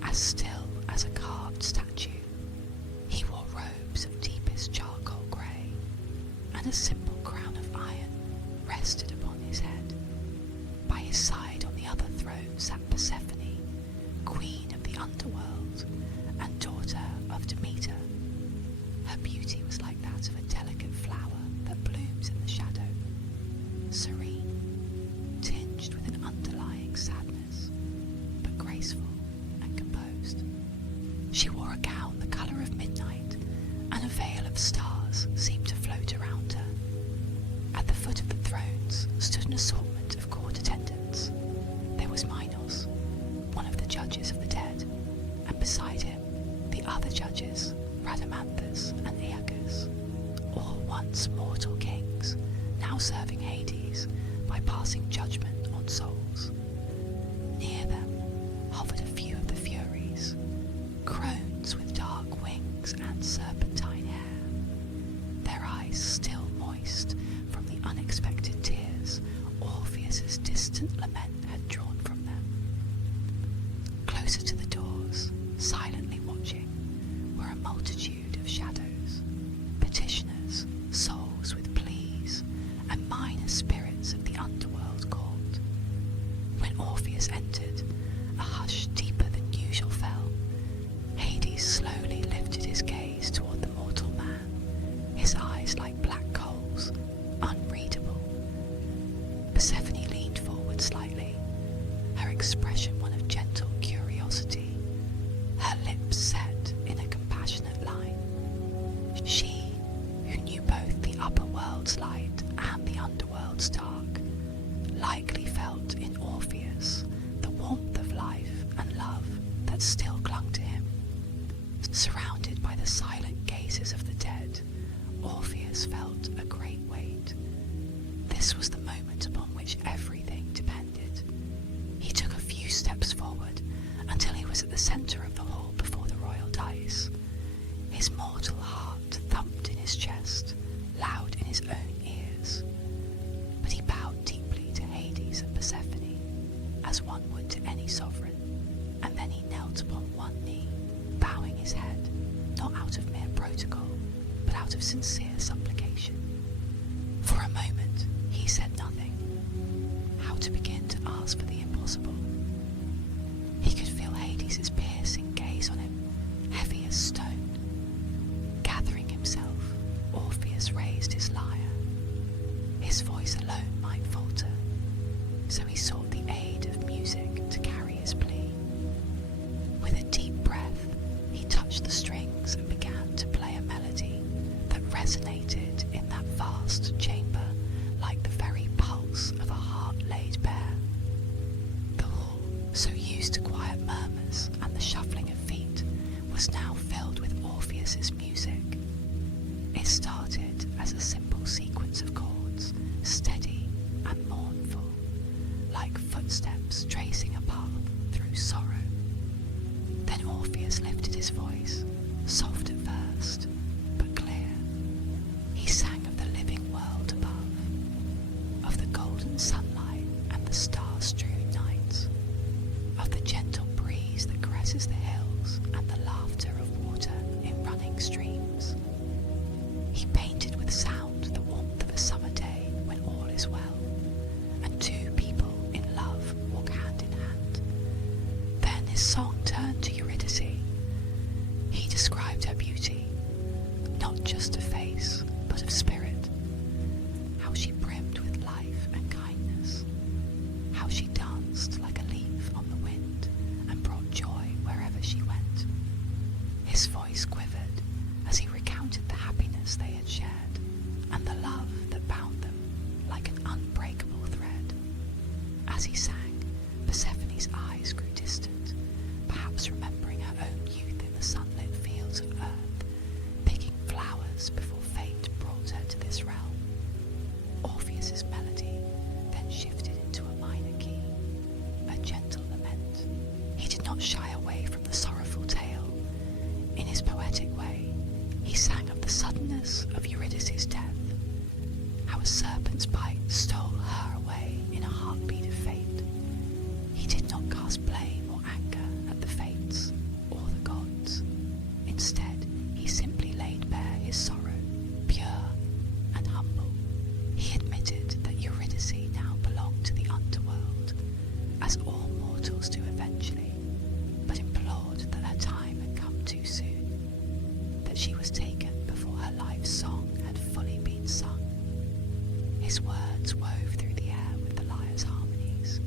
as still as a carved statue. He wore robes of deepest charcoal grey, and a simple crown of iron rested upon his head. By his side on the other throne sat Persephone, queen of the underworld and daughter of Demeter. Her beauty was like that of a delicate flower that blooms in the shadow, serene, tinged with an underlying sadness, but graceful and composed. She wore a gown the colour of midnight, and a veil of stars seemed to float around her. At the foot of the thrones stood an assortment of court attendants. There was Minos, one of the judges of the dead, and beside him the other judges, Rhadamanthus and Aeacus, all once mortal kings, now serving Hades by passing judgment on souls. Near them hovered a few of the Furies, crones with dark wings and serpentine hair, their eyes still moist from the unexpected tears Orpheus's distant lament had drawn from them. Closer to the doors, silently watching, were a multitude of shadows, petitioners, souls with pleas, and minor spirits of the underworld court. When Orpheus entered, a hush deeper than usual fell. Hades slowly lifted his gaze toward the mortal man, his eyes like black coals, unreadable. Persephone leaned forward slightly, her expression one of gentle curiosity, her lips set in a compassionate line. She, who knew both the upper world's light and the underworld's dark, likely felt in Orpheus the warmth of life and love that still clung to him. Surrounded by the silent gazes of the dead, Orpheus felt a great weight. This was the moment upon which everything depended. He took a few steps forward until he was at the centre of the hall before the royal dais. His mortal heart thumped in his chest, loud in his own ears. But he bowed deeply to Hades and Persephone, as one would to any sovereign, and then he knelt upon one knee, bowing his head, not out of mere protocol, but out of sincere supplication. For a moment he said nothing. How to begin to ask for the impossible? He could feel Hades' piercing gaze on him, heavy as stone. Gathering himself, Orpheus raised his lyre. His voice alone might falter, so he sought the aid of music to carry his plea. With a deep breath, he touched the strings and began to play a melody that resonated in that vast chamber like the very pulse of a heart laid bare. The hall, so used to quiet murmurs and the shuffling of feet, was now filled with Orpheus's music. It started as a simple sequence of chords, steady and mournful, like footsteps tracing a path through sorrow. Then Orpheus lifted his voice, soft at first, but clear. He sang of the living world above, of the golden sunlight and the star-strewn nights, of the gentle breeze that caresses the hills and the laughter of water in running streams. He painted with sound the warmth of a summer day when all is well, and two people in love walk hand in hand. Then his song turned to Eurydice. He described her beauty, not just of face, but of spirit, how she brimmed with life and kindness, how she danced like a leaf on the wind and brought joy wherever she went. His voice quivered as he recounted the happiness they had shared and the love that bound them like an unbreakable thread. As he sang, Persephone's eyes grew distant, perhaps remembering her own youth in the sunlit fields of earth, picking flowers before fate brought her to this realm. Orpheus's melody then shifted into a minor key, a gentle lament. He did not shy away from the sorrowful tale. In his poetic way, he sang of the suddenness of Eurydice's death, how a serpent's bite stole her away in a heartbeat of fate. He did not cast blame or anger at the fates or the gods. Instead, he simply laid bare his sorrow, pure and humble. He admitted that Eurydice now belonged to the underworld, as all mortals do eventually, but implored that her time had come too soon, that she was taken before her life's song had fully been sung. His words wove through the air with the lyre's harmonies,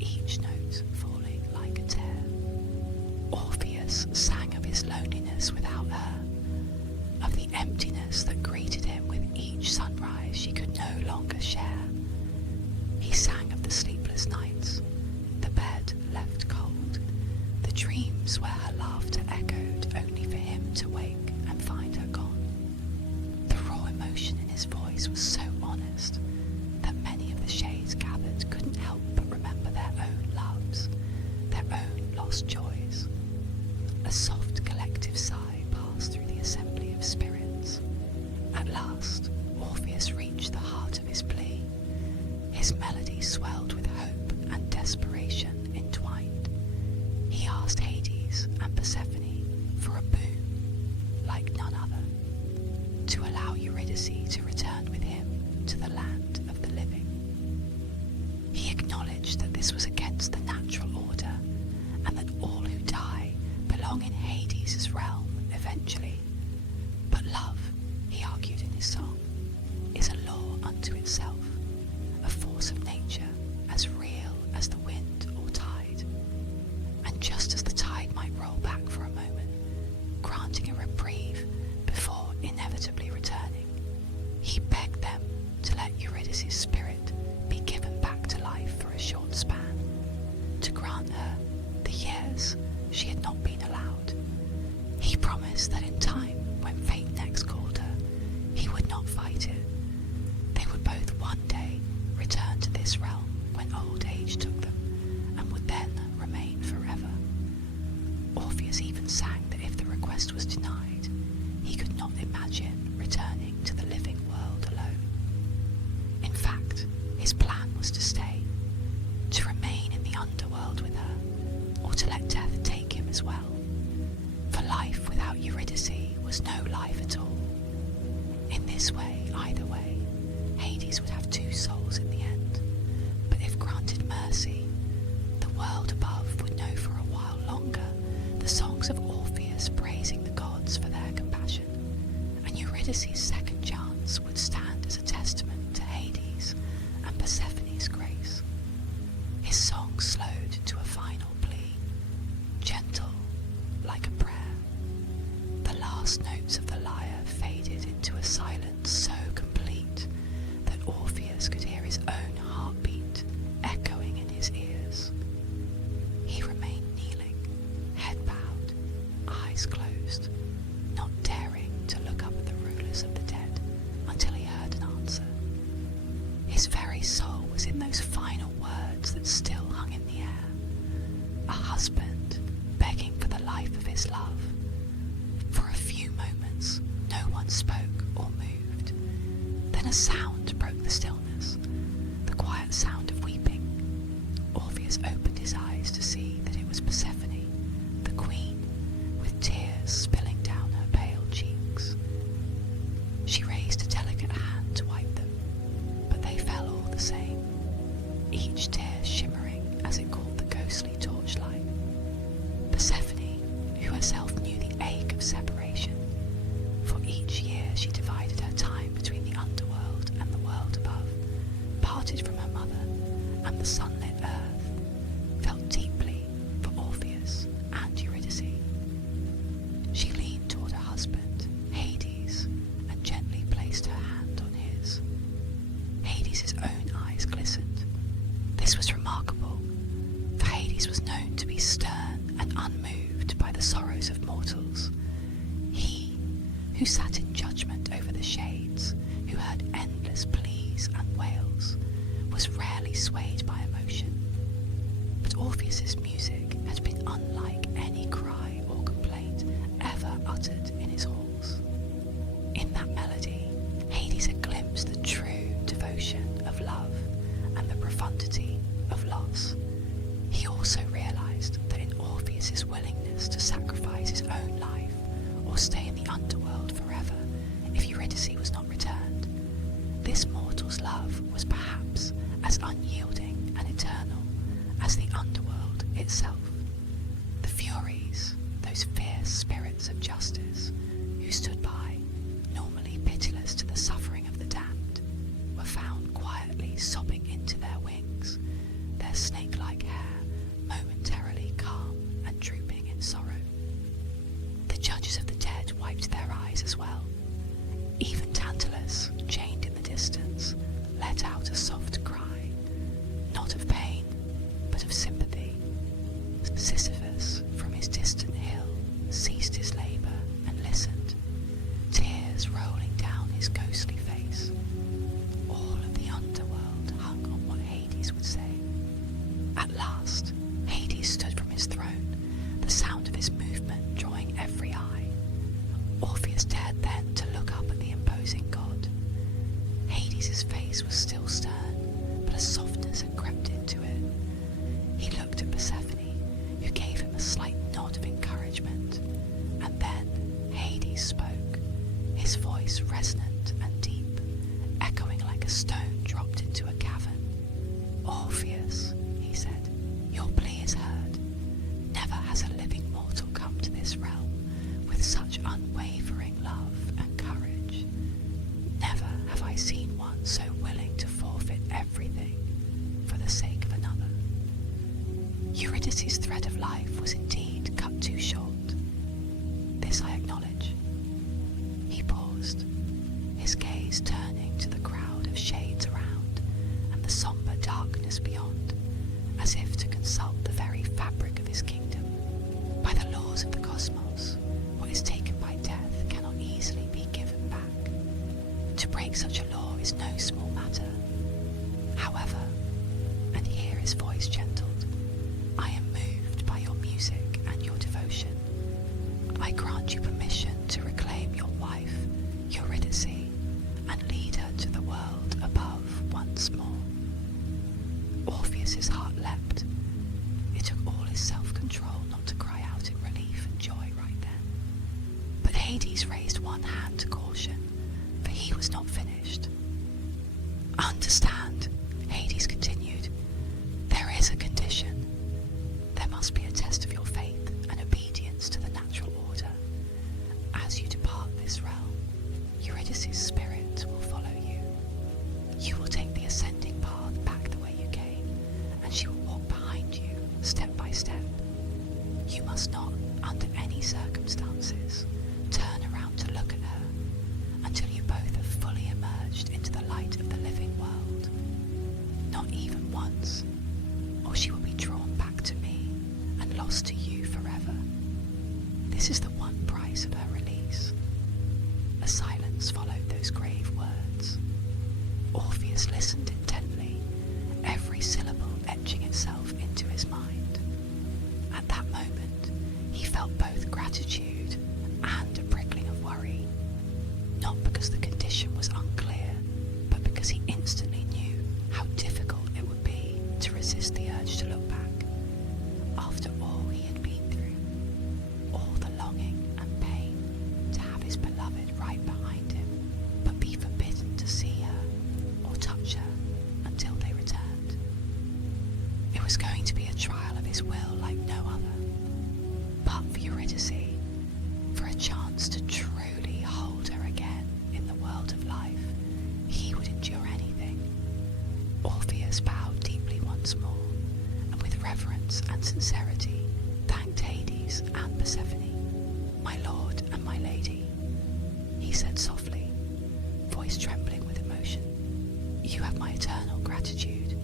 each note falling like a tear. Orpheus sang of his loneliness without her, of the emptiness that greeted him with each sunrise she could no longer share. He sang of the sleepless nights, the bed left cold, the dreams where her laughter echoed only for him to wake and find her gone. The raw emotion in his voice was so honest that many of the shades gathered couldn't help but remember their own loves, their own lost joys. A soft collective sigh passed through the assembly of spirits. At last, Orpheus reached the heart of his plea. His melody swelled with hope and desperation entwined. He asked Hades and Persephone for a boon, like none other, to allow Eurydice to return with him to the land of the living. He acknowledged that this was against the natural order, and that all who die belong in Hades' realm eventually. But love, he argued in his song, is a law unto itself, a force of nature as real as the wind or tide. And just as the tide might roll back for a moment, granting a reprieve before inevitably returning, he begged them to let Eurydice's spirit be given back to life for a short span, to grant her the years she had not been allowed. He promised that in time, when fate next called her, he would not fight it. They would both one day return to this realm when old age took them, and would then remain forever. Orpheus even sang that if the request was denied, he could not imagine returning without Eurydice was no life at all. In this way, either way, Hades would have two souls in the end, but if granted mercy, the world above would know for a while longer the songs of Orpheus praising the gods for their compassion, and Eurydice's second chance would stand as a testament to Hades and Persephone's grace. His song slowed to a final plea, gentle like a prayer. The last notes of the lyre faded into a silence so complete that Orpheus could hear his own heartbeat echoing in his ears. He remained kneeling, head bowed, eyes closed, not daring to look up at the rulers of the dead until he heard an answer. His very soul was in those final words that still hung in the air. A husband begging for the life of his love. For a few moments, no one spoke or moved. Then a sound broke the stillness, the quiet sound of weeping. Orpheus opened his eyes to see that it was Persephone, the queen, with tears spilling down her pale cheeks. She raised a delicate hand to wipe them, but they fell all the same, each tear shimmering as it caught the ghostly torchlight. Persephone, who herself knew the ache of separation, for each year she divided her time between the underworld and the world above, parted from her mother and the sunlit earth, felt deeply for Orpheus and Eurydice. She leaned toward her husband, Hades, and gently placed her hand on his. Hades' own eyes glistened. This was remarkable, for Hades was known to be stern and unmoved by the sorrows of mortals. He, who sat in judgment over the shades, who heard endless pleas and wails, was rarely swayed by emotion. But Orpheus's music had been unlike any cry or complaint ever uttered in his halls. In that melody, Hades had glimpsed the true devotion of love and the profundity of loss. He also realized that in Orpheus's willingness to sacrifice his own life or stay in the underworld forever if Eurydice was not returned, this mortal's love was perhaps as unyielding and eternal as the underworld itself. The Furies, those fierce spirits of justice who stood by, normally pitiless to the suffering of the damned, were found quietly sobbing into their wings, their snake-like hair momentarily calm and drooping in sorrow. The judges of the dead wiped their eyes as well. Even Tantalus, chained in the distance, let out a soft cry, not of pain, but of sympathy. Sisyphus, from his distant hill, ceased his labour and listened, tears rolling down his ghostly face. All of the underworld hung on what Hades would say. At last, Hades stood from his throne, the sound of his movement drawing every eye. Orpheus dared then to look up at the imposing god. Hades' face was still stern, but a softness had crept into it. He looked at Persephone, who gave him a slight nod of encouragement, and then Hades spoke, his voice resonant and deep, echoing like a stone dropped into a cavern. Orpheus, he said, your plea is heard. Never has a living mortal come to this realm with such unwavering love and courage. Never have I seen one so willing to forfeit everything for the sake of another. Eurydice's thread of life was indeed cut too short. This I acknowledge. He paused, his gaze turning to the crowd of shades around and the sombre darkness beyond, as if to consult the very fabric of his kingdom. By the laws of the cosmos, what is taken by death cannot easily be given back. To break such a law is no small matter. However, and here his voice gentled, I am moved by your music and your devotion. I grant you permission to reclaim your wife, Eurydice, and lead her to the world above once more. Orpheus's heart leapt. It took all his self-control not to cry out in relief and joy right then. Hades raised one hand to caution, for he was not finished. Understand, Hades continued, there is a condition. There must be a test of your faith and obedience to the natural order. As you depart this realm, Eurydice's spirit will follow you. You will take the ascending path back the way you came, and she will walk behind you, step by step. You must not, under any circumstances, turn around to look at her until you both have fully emerged into the light of the living world. Not even once, or she will be drawn back to me and lost to you forever. This is the one price of her release. A silence followed those grave words. Orpheus listened intently, every syllable etching itself into his mind. At that moment, he felt both gratitude and a prickling of worry, not because the condition was unclear, but because he instantly knew how difficult it would be to resist the urge to look back. After all he had been through, all the longing and pain to have his beloved right behind him, but be forbidden to see her or touch her until they returned. It was going to be a trial of his will like no other. But for Eurydice, for a chance to truly hold her again in the world of life, he would endure anything. Orpheus bowed deeply once more, and with reverence and sincerity thanked Hades and Persephone. My lord and my lady, he said softly, voice trembling with emotion, you have my eternal gratitude.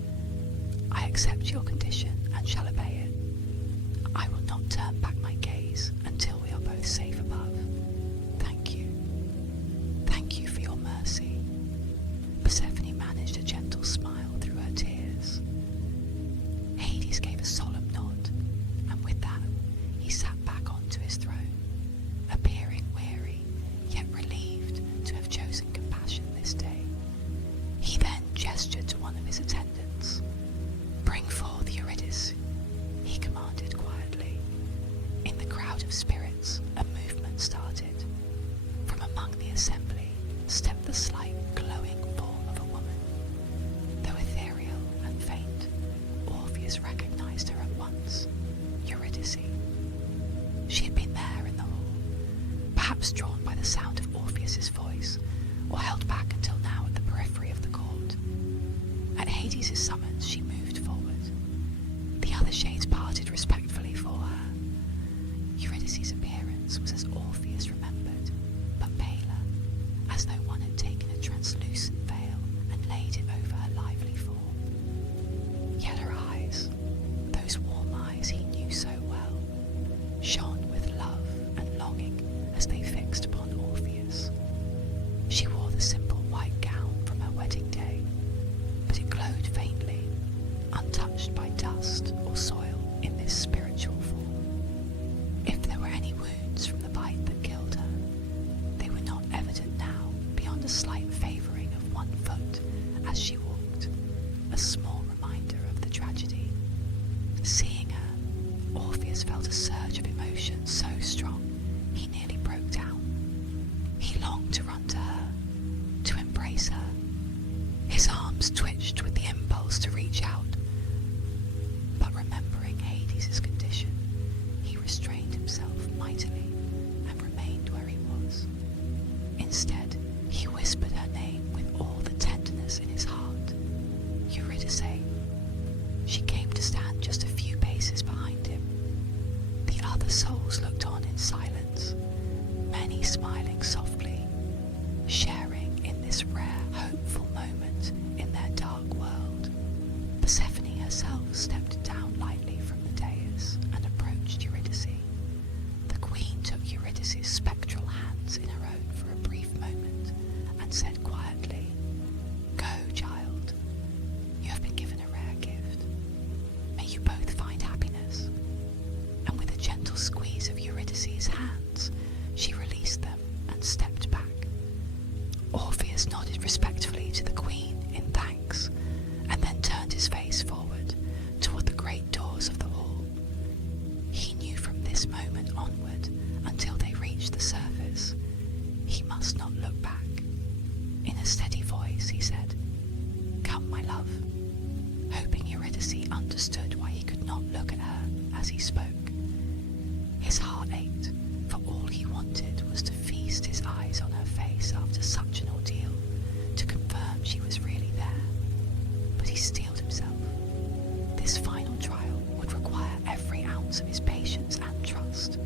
I accept your condition and shall obey it. I will not turn back my gaze until we are both safe above. Thank you. Thank you for your mercy. Persephone managed a gentle smile through her tears. Hades gave a solemn nod, and with that, he sat back onto his throne, appearing weary, yet relieved to have chosen compassion this day. He then gestured to one of his attendants. Bring forth Eurydice, he commanded quietly. In the crowd of spirits, a movement started. From among the assembly stepped the slight, glowing form of a woman. Though ethereal and faint, Orpheus recognized her at once, Eurydice. She had been there in the hall, perhaps drawn by the sound of Orpheus's voice, or held back until now at the periphery of the court. At Hades' summons, she moved forward. The other shades parted respectfully for her. Eurydice's appearance was as Orpheus remembered, but paler, as though one had taken a translucent veil and laid it over her lively form. Yet her eyes, those warm eyes he knew so well, shone with love and longing as they fixed upon Orpheus. She wore the simple white gown from her wedding day, but it glowed faintly, untouched by dust or soil in this spiritual form. If there were any wounds from the bite that killed her, they were not evident now beyond a slight favouring of one foot as she walked, a small reminder of the tragedy. Seeing her, Orpheus felt a surge of emotion so strong he nearly broke down. He longed to run to her, to embrace her. His arms twitched with the impulse to reach out, but remembering Hades' condition, he restrained himself mightily and remained where he was. Instead, he whispered her name with all the tenderness in his heart, Eurydice. She came to stand just a few paces behind him. The other souls looked on in silence, many smiling softly, sharing in this rare, hopeful moment in their dark world. Persephone herself stepped down lightly from the dais and approached Eurydice. The queen took Eurydice's spectral hands in her own for a brief moment and said quietly, "Go, child. You have been given a rare gift. May you both find happiness." And with a gentle squeeze of Eurydice's hands, she released them and stepped back. Orpheus nodded respectfully to the queen in thanks, and then turned his face forward toward the great doors of the hall. He knew from this moment onward, until they reached the surface, love, hoping Eurydice understood why he could not look at her as he spoke. His heart ached, for all he wanted was to feast his eyes on her face after such an ordeal, to confirm she was really there. But he steeled himself. This final trial would require every ounce of his patience and trust.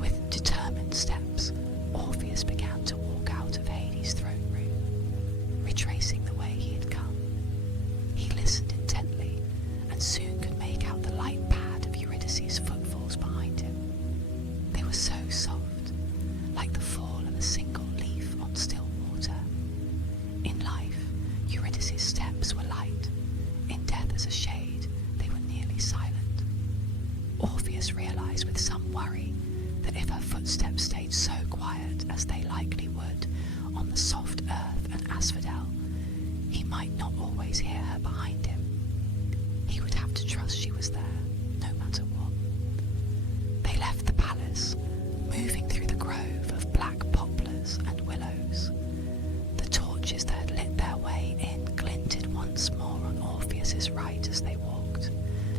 With determined steps, Orpheus began to walk out of Hades' throne room, retracing the way he had come. He listened intently, and soon could make out the light pad of Eurydice's footfalls behind him. They were so soft, like the fall of a single leaf on still water. In life, Eurydice's steps were light. In death as a shade, they were nearly silent. Orpheus realized with some worry that if her footsteps stayed so quiet as they likely would on the soft earth and asphodel, he might not always hear her behind him. He would have to trust she was there, no matter what. They left the palace, moving through the grove of black poplars and willows. The torches that had lit their way in glinted once more on Orpheus's right as they walked,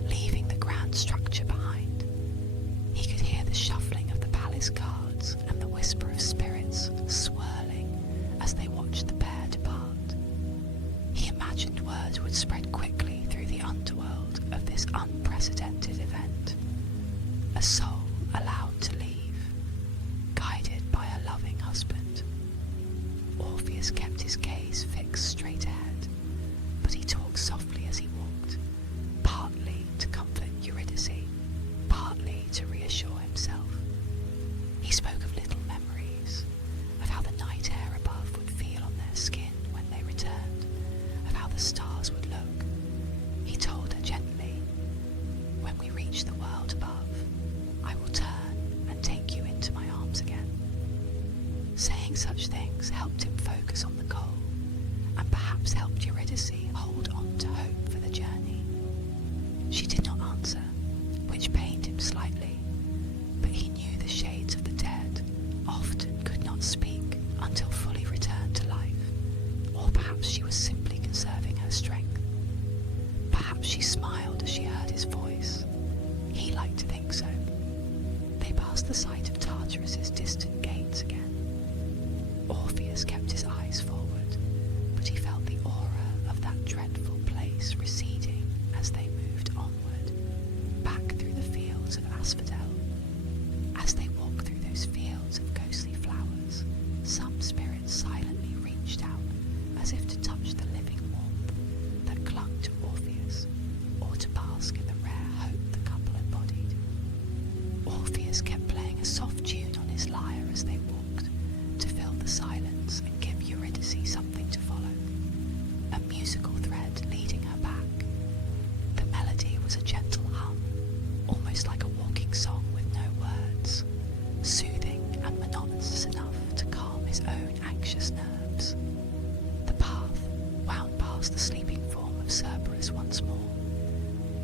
leaving the grand structure behind. He could hear the shuffling of the palace guards and the whisper of spirits swirling as they watched the pair depart. He imagined word would spread quickly through the underworld of this unprecedented event. A soul allowed to leave, guided by a loving husband. Orpheus kept his gaze fixed straight ahead, but he talked softly as he walked, partly to comfort Eurydice, partly to reassure himself. He spoke of little memories, of how the night air above would feel on their skin when they returned, of how the stars would look. He told her gently, "When we reach the world above, I will turn and take you into my arms again." Saying such things helped him focus on the goal, and perhaps helped Eurydice hold on to hope for the journey. She did not answer, which pained him slightly, but he knew the shades of the dead often could not speak until fully returned to life, or perhaps she was simply conserving her strength. Perhaps she smiled as she heard his voice. He liked to think so. They passed the site of Tartarus's distant gates again. Orpheus kept his eyes forward, but he felt the aura of that dreadful place receding as they moved onward, back through the fields of asphodel. As they walked through those fields of ghostly flowers, some spirits silently reached out as if to touch the living warmth that clung to Orpheus, or to bask in the rare hope the couple embodied. Orpheus kept playing a soft tune on his lyre as they walked, to fill the silence and give Eurydice something to follow, a musical thread leading her back. The melody was a gentle hum, almost like a walking song with no words, soothing and monotonous enough to calm his own anxious nerves. The path wound past the sleeping form of Cerberus once more.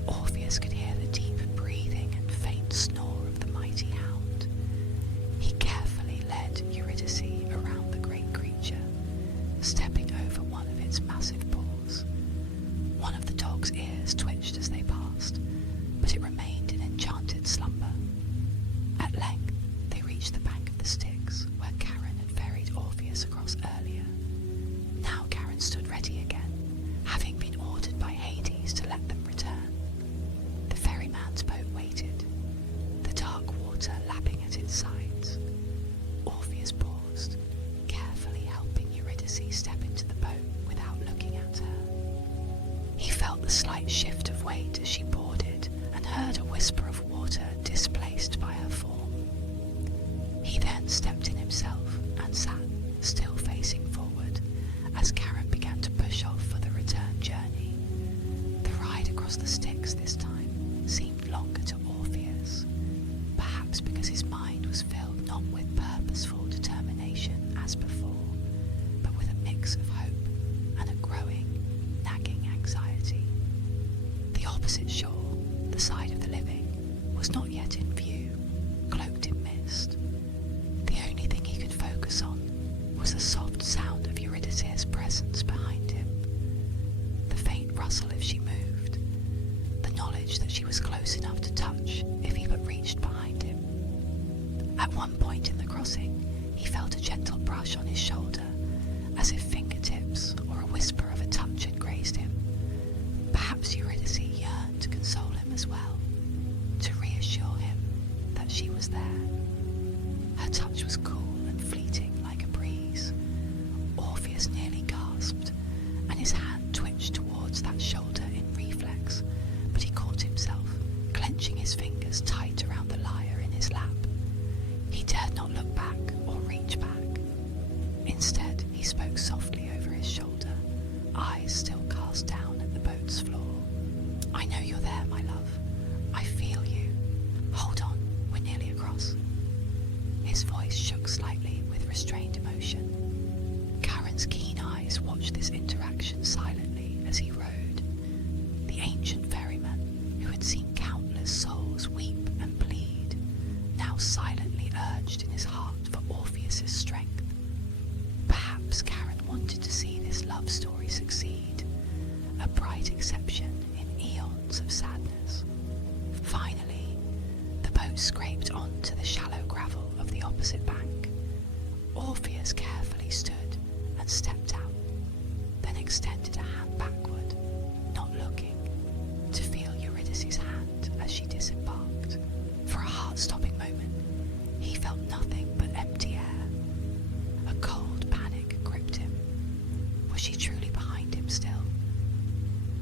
Orpheus could hear the deep breathing and faint snore of the mighty hound. He carefully led Eurydice around the great creature, stepping over one of its massive paws. One of the dog's ears twitched as they passed, but it remained in enchanted slumber. At length, they reached the bank of the Styx, where Charon had ferried Orpheus across earlier. Now Charon stood ready again, having been ordered by Hades to let them return. The ferryman's boat waited, the dark water lapping at its sides. Orpheus paused, carefully helping Eurydice step into the boat without looking at her. He felt the slight shift of weight as she boarded and heard a whisper of water displaced by her form. He then stepped in himself and sat, still facing forward, as Charon began to push off for the return journey. The ride across the Styx this time seemed longer to Orpheus, perhaps because his mind was filled not with purposeful determination as before, but with a mix of hope and a growing, nagging anxiety. The opposite shore, the side of the living, was not yet in view, cloaked in mist. The only thing he could focus on was the soft sound of Eurydice's presence behind him. The faint muscle if she moved, the knowledge that she was close enough to touch if he but reached behind him. At one point in the crossing, he felt a gentle brush on his shoulder, as if fingertips or a whisper of a touch had grazed him. Perhaps Eurydice yearned to console him as well, to reassure him that she was there. Her touch was cool and fleeting like a breeze. Orpheus nearly gasped, and his hand twitched towards that shoulder in reflex, but he caught himself, clenching his fingers tight around the lyre in his lap. He dared not look back or reach back. Instead, he spoke softly over his shoulder, eyes still cast down at the boat's floor. "I know you're there, my love. I feel you. Hold on, we're nearly across." His voice shook slightly with restrained emotion. Karen's keen eyes watched this interaction silently as he rowed. The ancient ferryman, who had seen countless souls weep and plead, now silently urged in his heart for Orpheus's strength. Perhaps Karen wanted to see this love story succeed, a bright exception in eons of sadness. Finally, the boat scraped onto the shallow gravel of the opposite bank. Orpheus carefully stood and stepped out, then extended a hand backward, not looking, to feel Eurydice's hand as she disembarked. For a heart-stopping moment, he felt nothing but empty air. A cold panic gripped him. Was she truly behind him still?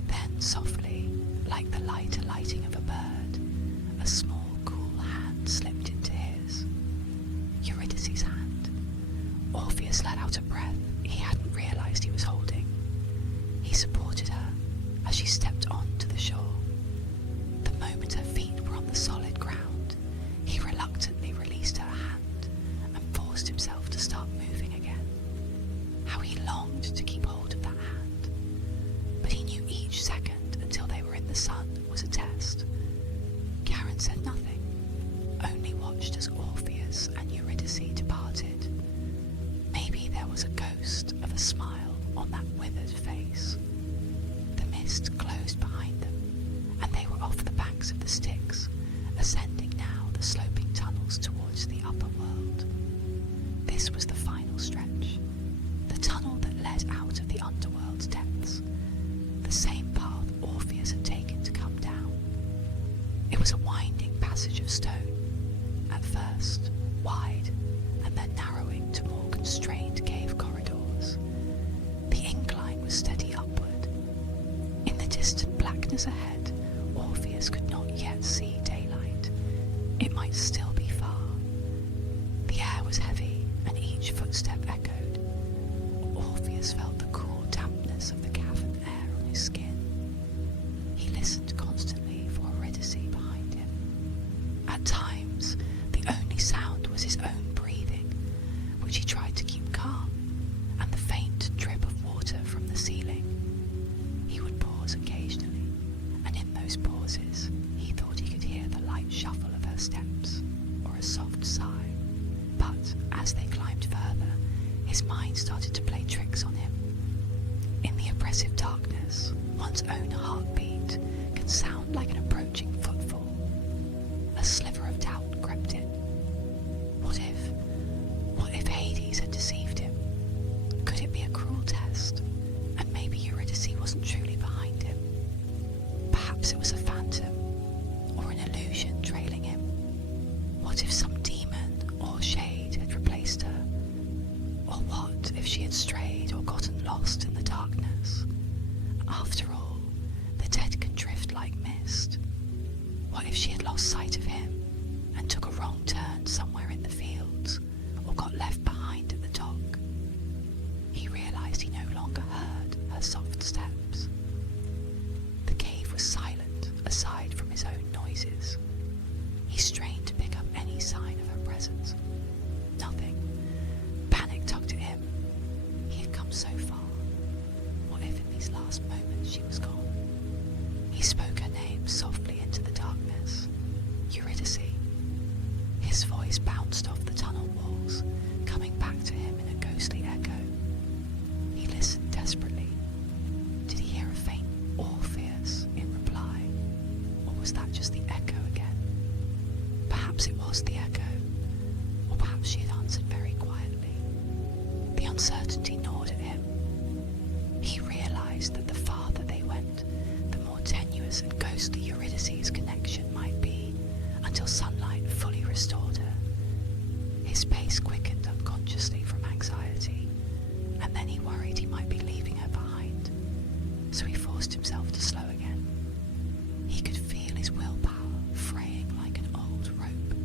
Then softly, like the lighter lighting of a bird, a small, cool hand slipped into his. Eurydice's hand. Orpheus let out a breath he hadn't realized he was holding. He supported her as she stepped onto the shore. The moment her feet were on the solid ground, he reluctantly released her hand and forced himself to start moving again. How he longed to keep hold of that hand, but he knew each second until they were in the sun was a test. Karen said nothing, only watched as Orpheus and Eurydice departed. Maybe there was a ghost of a smile on that withered face. The mist closed behind them, and they were off the banks of the Styx, ascending now the sloping tunnels towards the upper world. This was the final stretch, the tunnel that led out of the Underworld's depths, the same path Orpheus had taken to come down. It was a winding passage of stone, at first wide and then narrowing to more constrained cave corridors. The incline was steady upward. In the distant blackness ahead, Orpheus could not yet see daylight. It might still be far. The air was heavy, and each footstep echoed. Orpheus felt the cool dampness of the cavern air on his skin. He listened constantly for Eurydice behind him. At times, the only sound was his own breathing, which he tried to keep calm, and the faint drip of water from the ceiling. He would pause occasionally, and in those pauses, he thought he could hear the light shuffle of her steps, or a soft sigh. But as they climbed further, his mind started to play tricks on him. In the oppressive darkness, one's own heartbeat can sound like an approaching footfall. A sliver of doubt crept in. What if Hades had deceived him? Could it be a cruel test, and maybe Eurydice wasn't truly behind him? Perhaps it was a phantom, or an illusion trailing him. What if some demon or shade had replaced her? Or what if she had strayed or gotten lost in the darkness? After all, the dead can drift like mist. What if she had lost sight of him and took a wrong turn somewhere in the fields, or got left behind at the dock? He realized he no longer heard her soft steps. The cave was silent, aside from his own noises. He strained to pick up any sign of her presence. Nothing. Panic tugged at him. He had come so far. What if in these last moments she was gone? He spoke her name softly into the darkness. Eurydice. His voice bounced off the tunnel walls, coming back to him in a ghostly echo. He listened desperately. Did he hear a faint Orpheus uncertainty gnawed at him. He realised that the farther they went, the more tenuous and ghostly Eurydice's connection might be, until sunlight fully restored her. His pace quickened unconsciously from anxiety, and then he worried he might be leaving her behind, so he forced himself to slow again. He could feel his willpower fraying like an old rope,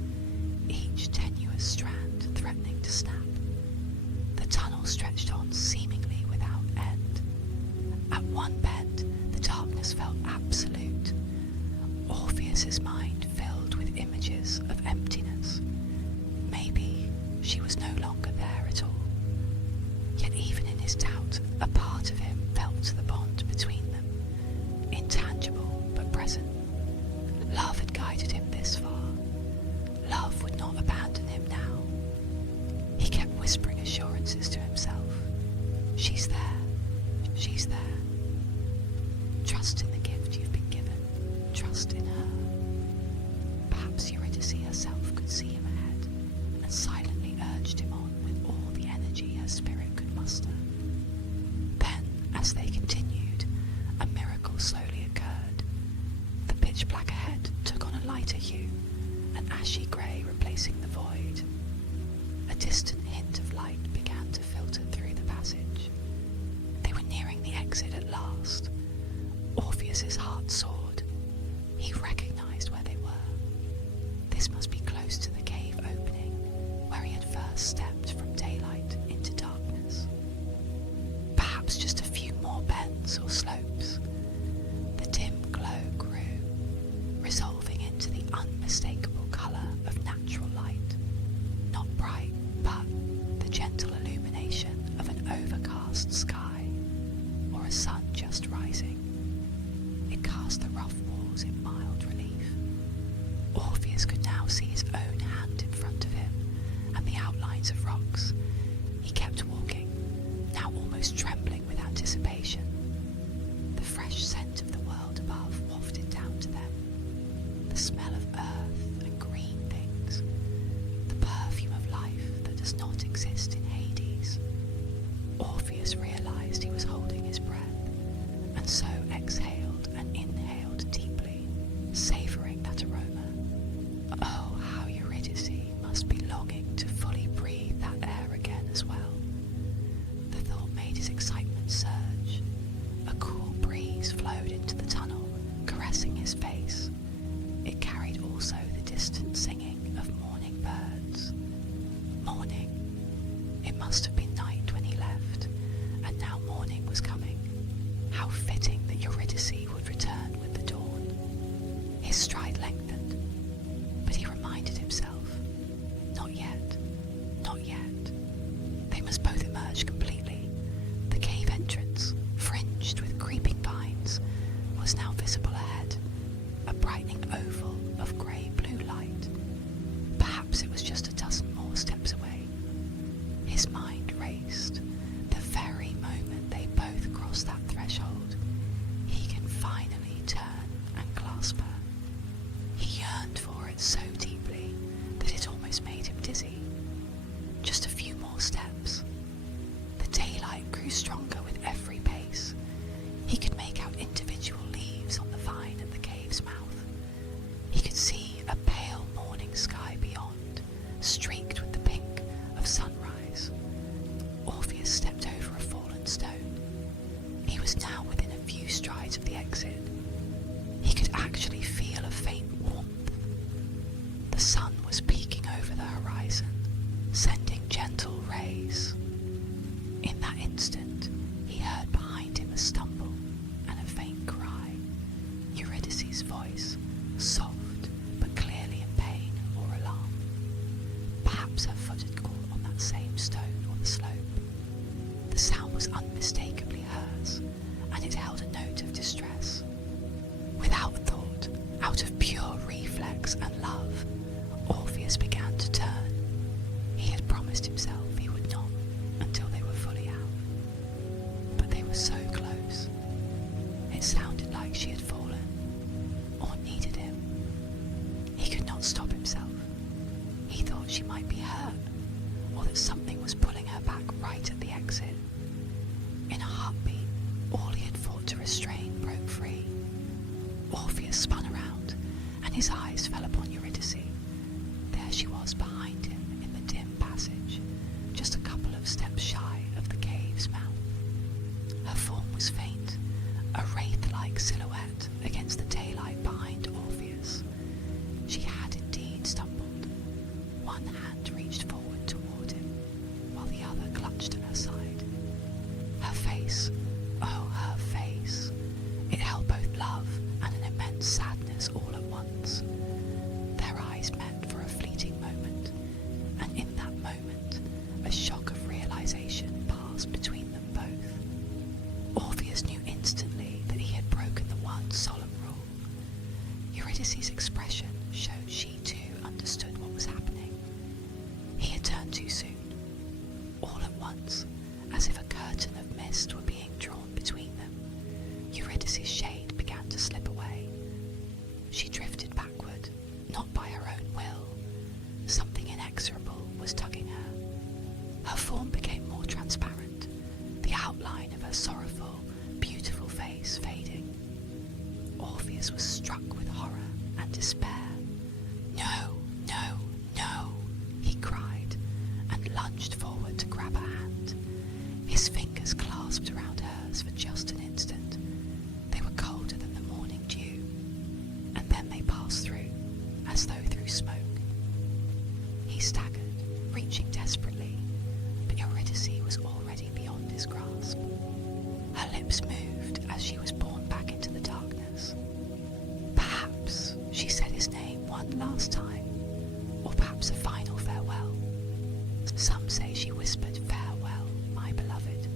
each tenuous strand threatening to snap. The tunnel stretched on seemingly without end. At one bend, the darkness felt absolute. Orpheus's mind filled with images of emptiness. Maybe she was no longer there at all. Yet even in his doubt, a part of him felt the bond between them, intangible but present. Love had guided him this far. Love would not abandon him now. He kept whispering assurances to himself. She's there. She's there. Trust in the gift you've been given. Trust in her. Perhaps Eurydice herself could see him ahead and silently urged him on with all the energy her spirit could muster. Then, as they continued, a miracle slowly occurred. The pitch black ahead took on a lighter hue, an ashy grey replacing the void. A distant hint of light began to filter through the passage. They were nearing the exit at last. Orpheus's heart soared. He recognised where they were. This must be close to the cave opening, where he had first stepped from daylight into darkness. Perhaps just a few more bends or slopes. The dim glow grew, resolving into the unmistakable colour of natural light. Not bright, but the gentle illumination of an overcast sky, or a sun just rising. It cast the rough walls in mild relief. Orpheus could now see his own hand in front of him, and the outlines of rocks. He kept walking, now almost trembling with anticipation. The fresh scent of the world above wafted down to them. The smell of earth and green things. The perfume of life that does not exist in Hades. Orpheus realised he was holding his breath, and so exhaled and inhaled deeply, savouring that aroma. Oh, how Eurydice must be longing to fully breathe that air again as well. The thought made his excitement surge. A cool breeze flowed into the tunnel, caressing his face. It carried also the distant singing of morning birds. Morning. It must have been night when he left, and now morning was coming. How fitting that Eurydice would return with the dawn. His stride lengthened, but he reminded himself, not yet, not yet. They must both emerge completely. The cave entrance, fringed with creeping vines, was now visible ahead, a brightening oval of grey-blue light. Perhaps it was just a dozen more steps away. His mind raced. The very moment they both crossed that threshold, he can finally turn and clasp her. He yearned for it so deeply that it almost made him dizzy. Just a few more steps. The daylight grew stronger with every pace. He could make out individual leaves on the vine at the cave's mouth. He could see a pale morning sky beyond, streaked with the pink of sunrise. Orpheus stepped over a fallen stone. He was now within a few strides of the exit. He could actually feel a faint warmth. The sun was peeking over the horizon, sending gentle rays. In that instant, he heard behind him a stumble and a faint cry. Eurydice's voice, soft but clearly in pain or alarm. Perhaps her foot had caught on that same stone or the slope. The sound was unmistakably hers, and it held a note of distress. Without thought, out of pure reflex and love, Orpheus began to turn. He had promised himself he would not until they were fully out. But they were so close. It sounded like she had fallen, or needed him. He could not stop himself. He thought she might be hurt, or that something was pulling her back right at the exit. Orpheus spun around, and his eyes fell upon Eurydice. There she was behind him in the dim passage, just a couple of steps shy of the cave's mouth. Her form was faint, a wraith-like silhouette against the daylight behind Orpheus. She had indeed stumbled. One hand reached forward toward him, while the other clutched at her side. Her face, oh, her face! It held both love and an immense sadness all at once. Their eyes met for a fleeting moment, and in that moment, a shock of realization passed between them both. Orpheus knew instantly that he had broken the one solemn rule. Eurydice's expression showed she too understood what was happening. He had turned too soon. All at once, as if a curtain of mist were being drawn between them, Eurydice's shade began to slip away. She drifted backward, not by her own will. Something inexorable was tugging her. Her form became more transparent, the outline of her sorrowful, beautiful face fading. Orpheus was struck with horror and despair. "No, no, no," he cried, and lunged forward to grab her hand. His fingers clasped around hers for just an instant. They were colder than the morning dew, and then they passed through, as though through smoke. He staggered, reaching desperately, but Eurydice was already beyond his grasp. Her lips moved as she was borne back into the darkness. Perhaps she said his name one last time, or perhaps a final farewell. Some say she whispered, "Farewell, my beloved,"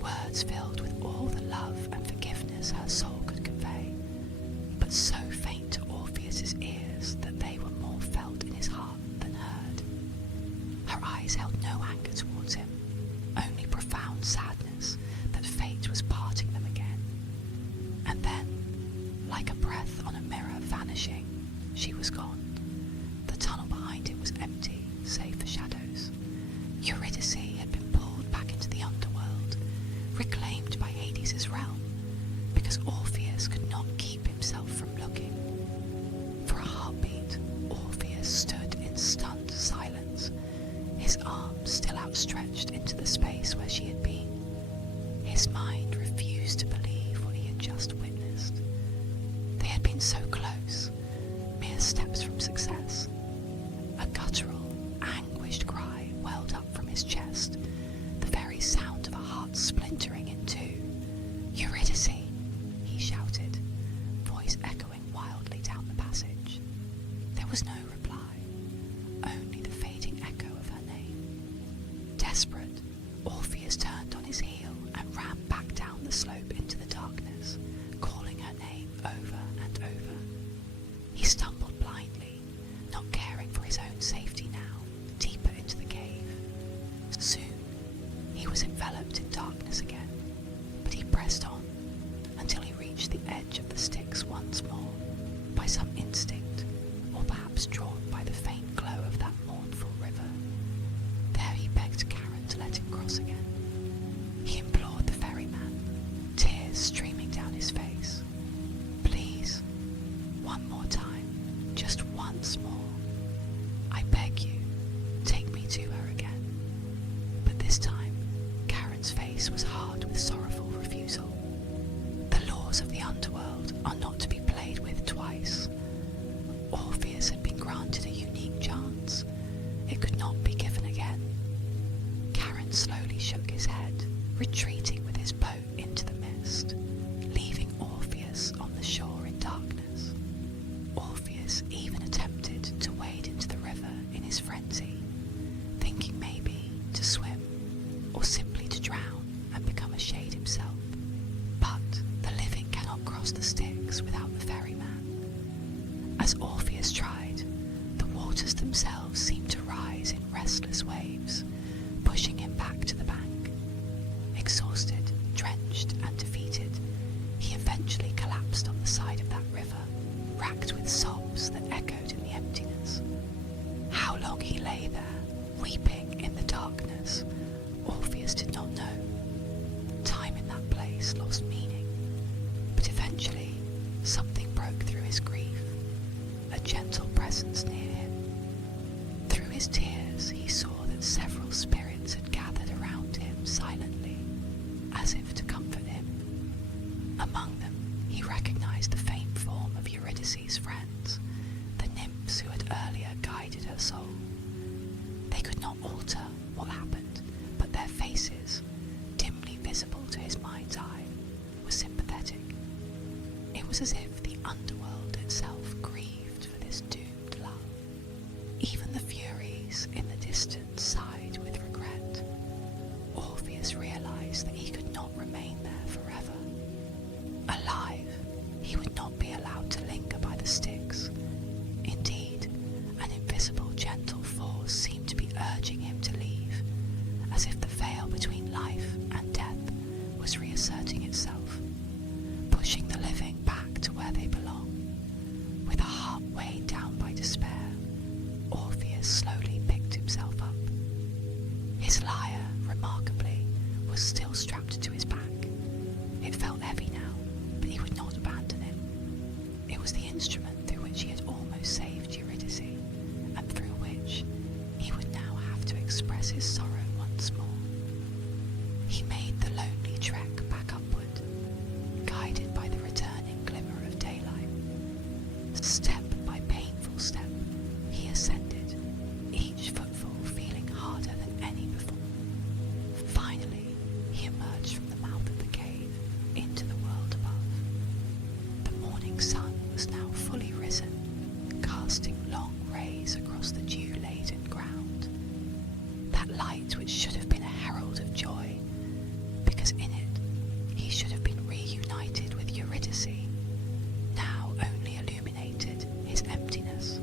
words filled with all the love and forgiveness her soul could convey, but so faint to Orpheus's ears that they were more felt in his heart than heard. Her eyes held no anger towards him, only profound sadness that fate was parting them again. And then, like a breath on a mirror vanishing, she was gone. The tunnel behind him was empty, save for shadows. Eurydice had been pulled back into the underworld, reclaimed by Hades' realm, because Orpheus could not keep himself from looking. For a heartbeat, Orpheus stood in stunned silence, his arms still outstretched into the space where she had been. His mind refused to believe what he had just witnessed. They had been so close, mere steps from success. A guttural, anguished cry welled up from his chest, the very sound of a heart splintering in two. "Eurydice!" he shouted, voice echoing wildly down the passage. There was no reply, only the fading echo of her name. Desperate, Orpheus turned on his heel and ran back down the slope into the darkness, calling her name over and over. He stumbled blindly, not caring for his own safety now, deeper into the cave. Soon, he was enveloped in darkness again, but he pressed on until he reached the edge of the sticks once more, by some instinct, or perhaps drawn by the faint glow of that mournful river. There he begged Karen to let him cross again. He implored the ferryman, tears streaming down his face. "Please, one more time, just once more. I beg you, take me to her again." But this time, Karen's face was hard with sorrowful refusal. The laws of the underworld are not to be played with twice. Orpheus had been granted a unique chance. It could not be given again. Karen slowly shook his head, retreating with his boat into the mist, leaving Orpheus on the shore in darkness. Orpheus even attempted to wade into the river in his frenzy, thinking maybe to swim, or simply to drown and become a shade himself. But the living cannot cross the Styx without the ferryman. As Orpheus tried, the waters themselves seemed to rise in restless waves, pushing him back to the bank. Exhausted, drenched, and defeated, he eventually collapsed on the side of that river, racked with sobs that echoed in the emptiness. How long he lay there, weeping in the darkness, Orpheus did not know. Time in that place lost meaning, but eventually something broke through as if to comfort him. Among them, he recognized the faint form of Eurydice's friends, the nymphs who had earlier guided her soul. They could not alter what happened, but their faces, dimly visible to his mind's eye, were sympathetic. It was as if the underworld itself grieved for this doomed love. Even the Furies in the distance sighed with regret. Orpheus realized that he could not remain there forever. Alive, he would not be allowed to linger by the Styx. Indeed, an invisible gentle force seemed to be urging him to leave, as if the veil between life and death was reasserting itself, pushing the living back to where they belong. With a heart weighed down by despair, Orpheus slowly picked himself up. His lyre, remarkably, was still strapped to his back. It felt heavy now, but he would not abandon it. It was the instrument through which he had almost saved Eurydice, and through which he would now have to express his sorrow once more. He made the lonely trek back upward, guided by the returning glimmer of daylight. Step by painful step, he ascended, each footfall feeling harder than any before. Finally, he emerged from the mouth of the cave into the world above. The morning sun was now fully risen, casting long rays across the dew-laden ground. That light which should have been a herald of joy, because in it he should have been reunited with Eurydice, now only illuminated his emptiness.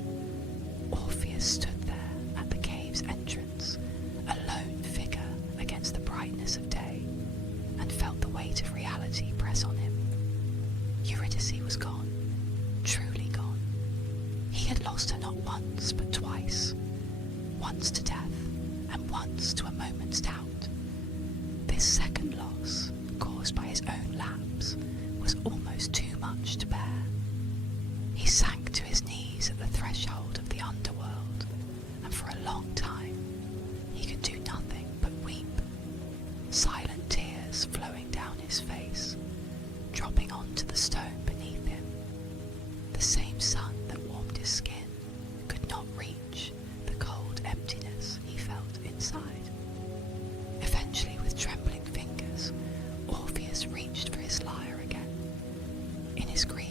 Orpheus stood there at the cave's entrance, a lone figure against the brightness of day, and felt the weight of reality press on him. Eurydice was gone, truly gone. He had lost her not once but twice, once to death and once to a moment's doubt. This second loss, caused by his own lapse, was almost too much to bear. He sank to his knees at the threshold of the underworld, and for a long time he could do nothing but weep, silent tears flowing down his face, dropping onto the stone beneath him. The same sun that warmed his skin could not reach the cold emptiness he felt inside. Eventually, with trembling fingers, Orpheus reached for his lyre again. In his grief,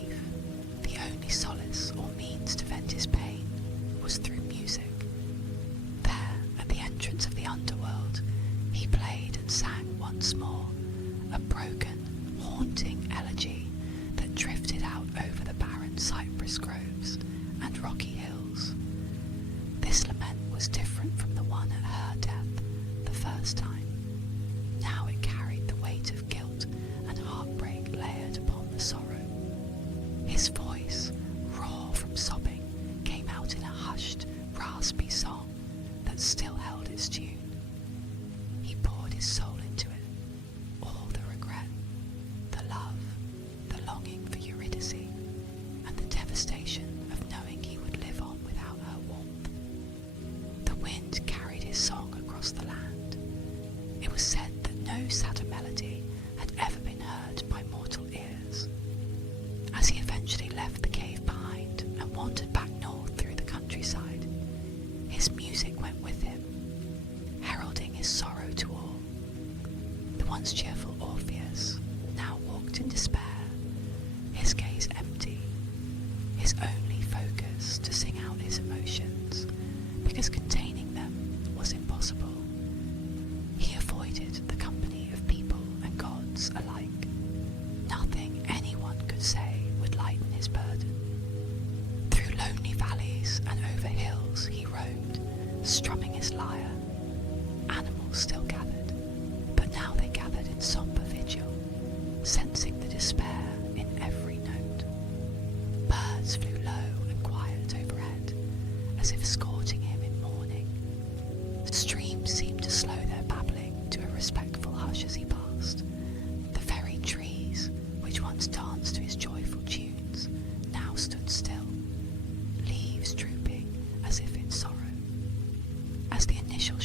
the only solace or means to vent his pain was through music. There, at the entrance of the underworld, he played and sang once more, a broken, haunting elegy that drifted out over the barren cypress groves and rocky hills. This lament was different from the one at her death the first time. Now it carried the weight of guilt and heartbreak layered upon the sorrow. His voice, raw from sobbing, came out in a hushed, raspy song that still held its tune. He poured his soul into it, all the regret, the love, the longing for Eurydice, and the devastation of knowing he would live on without her warmth. The wind carried his song across the land. It was said that no sadder melody had ever been heard by mortal ears. As he eventually left the cave behind and wandered back north through the countryside, his music went with him, heralding his sorrow to all. The once cheerful Orpheus now walked in despair, his gaze empty, his only focus to sing out his emotions, because containing them was impossible. He avoided the company of people and gods alike. Nothing anyone could say would lighten his burden. Through lonely valleys and over hills he roamed, strumming his lyre. Animals still gathered, but now they gathered in sombre vigil, sensing the despair in every note. Birds flew low and quiet overhead, as if escorting him in mourning. Streams seemed to slow their babbling to a respectful hush as he passed. The very trees, which once danced to his joyful tunes, now stood still, leaves drooping as if in sorrow. As the initial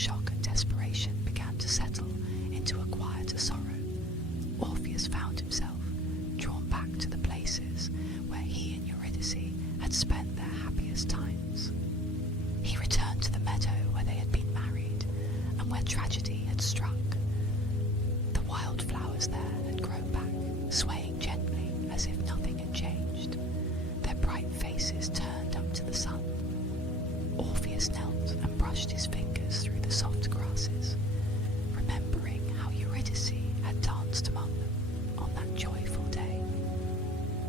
himself drawn back to the places where he and Eurydice had spent their happiest times. He returned to the meadow where they had been married and where tragedy had struck. The wildflowers there had grown back, swaying gently as if nothing had changed, their bright faces turned up to the sun. Orpheus knelt and brushed his fingers through the soft grasses, remembering how Eurydice had danced among them on that joyful day.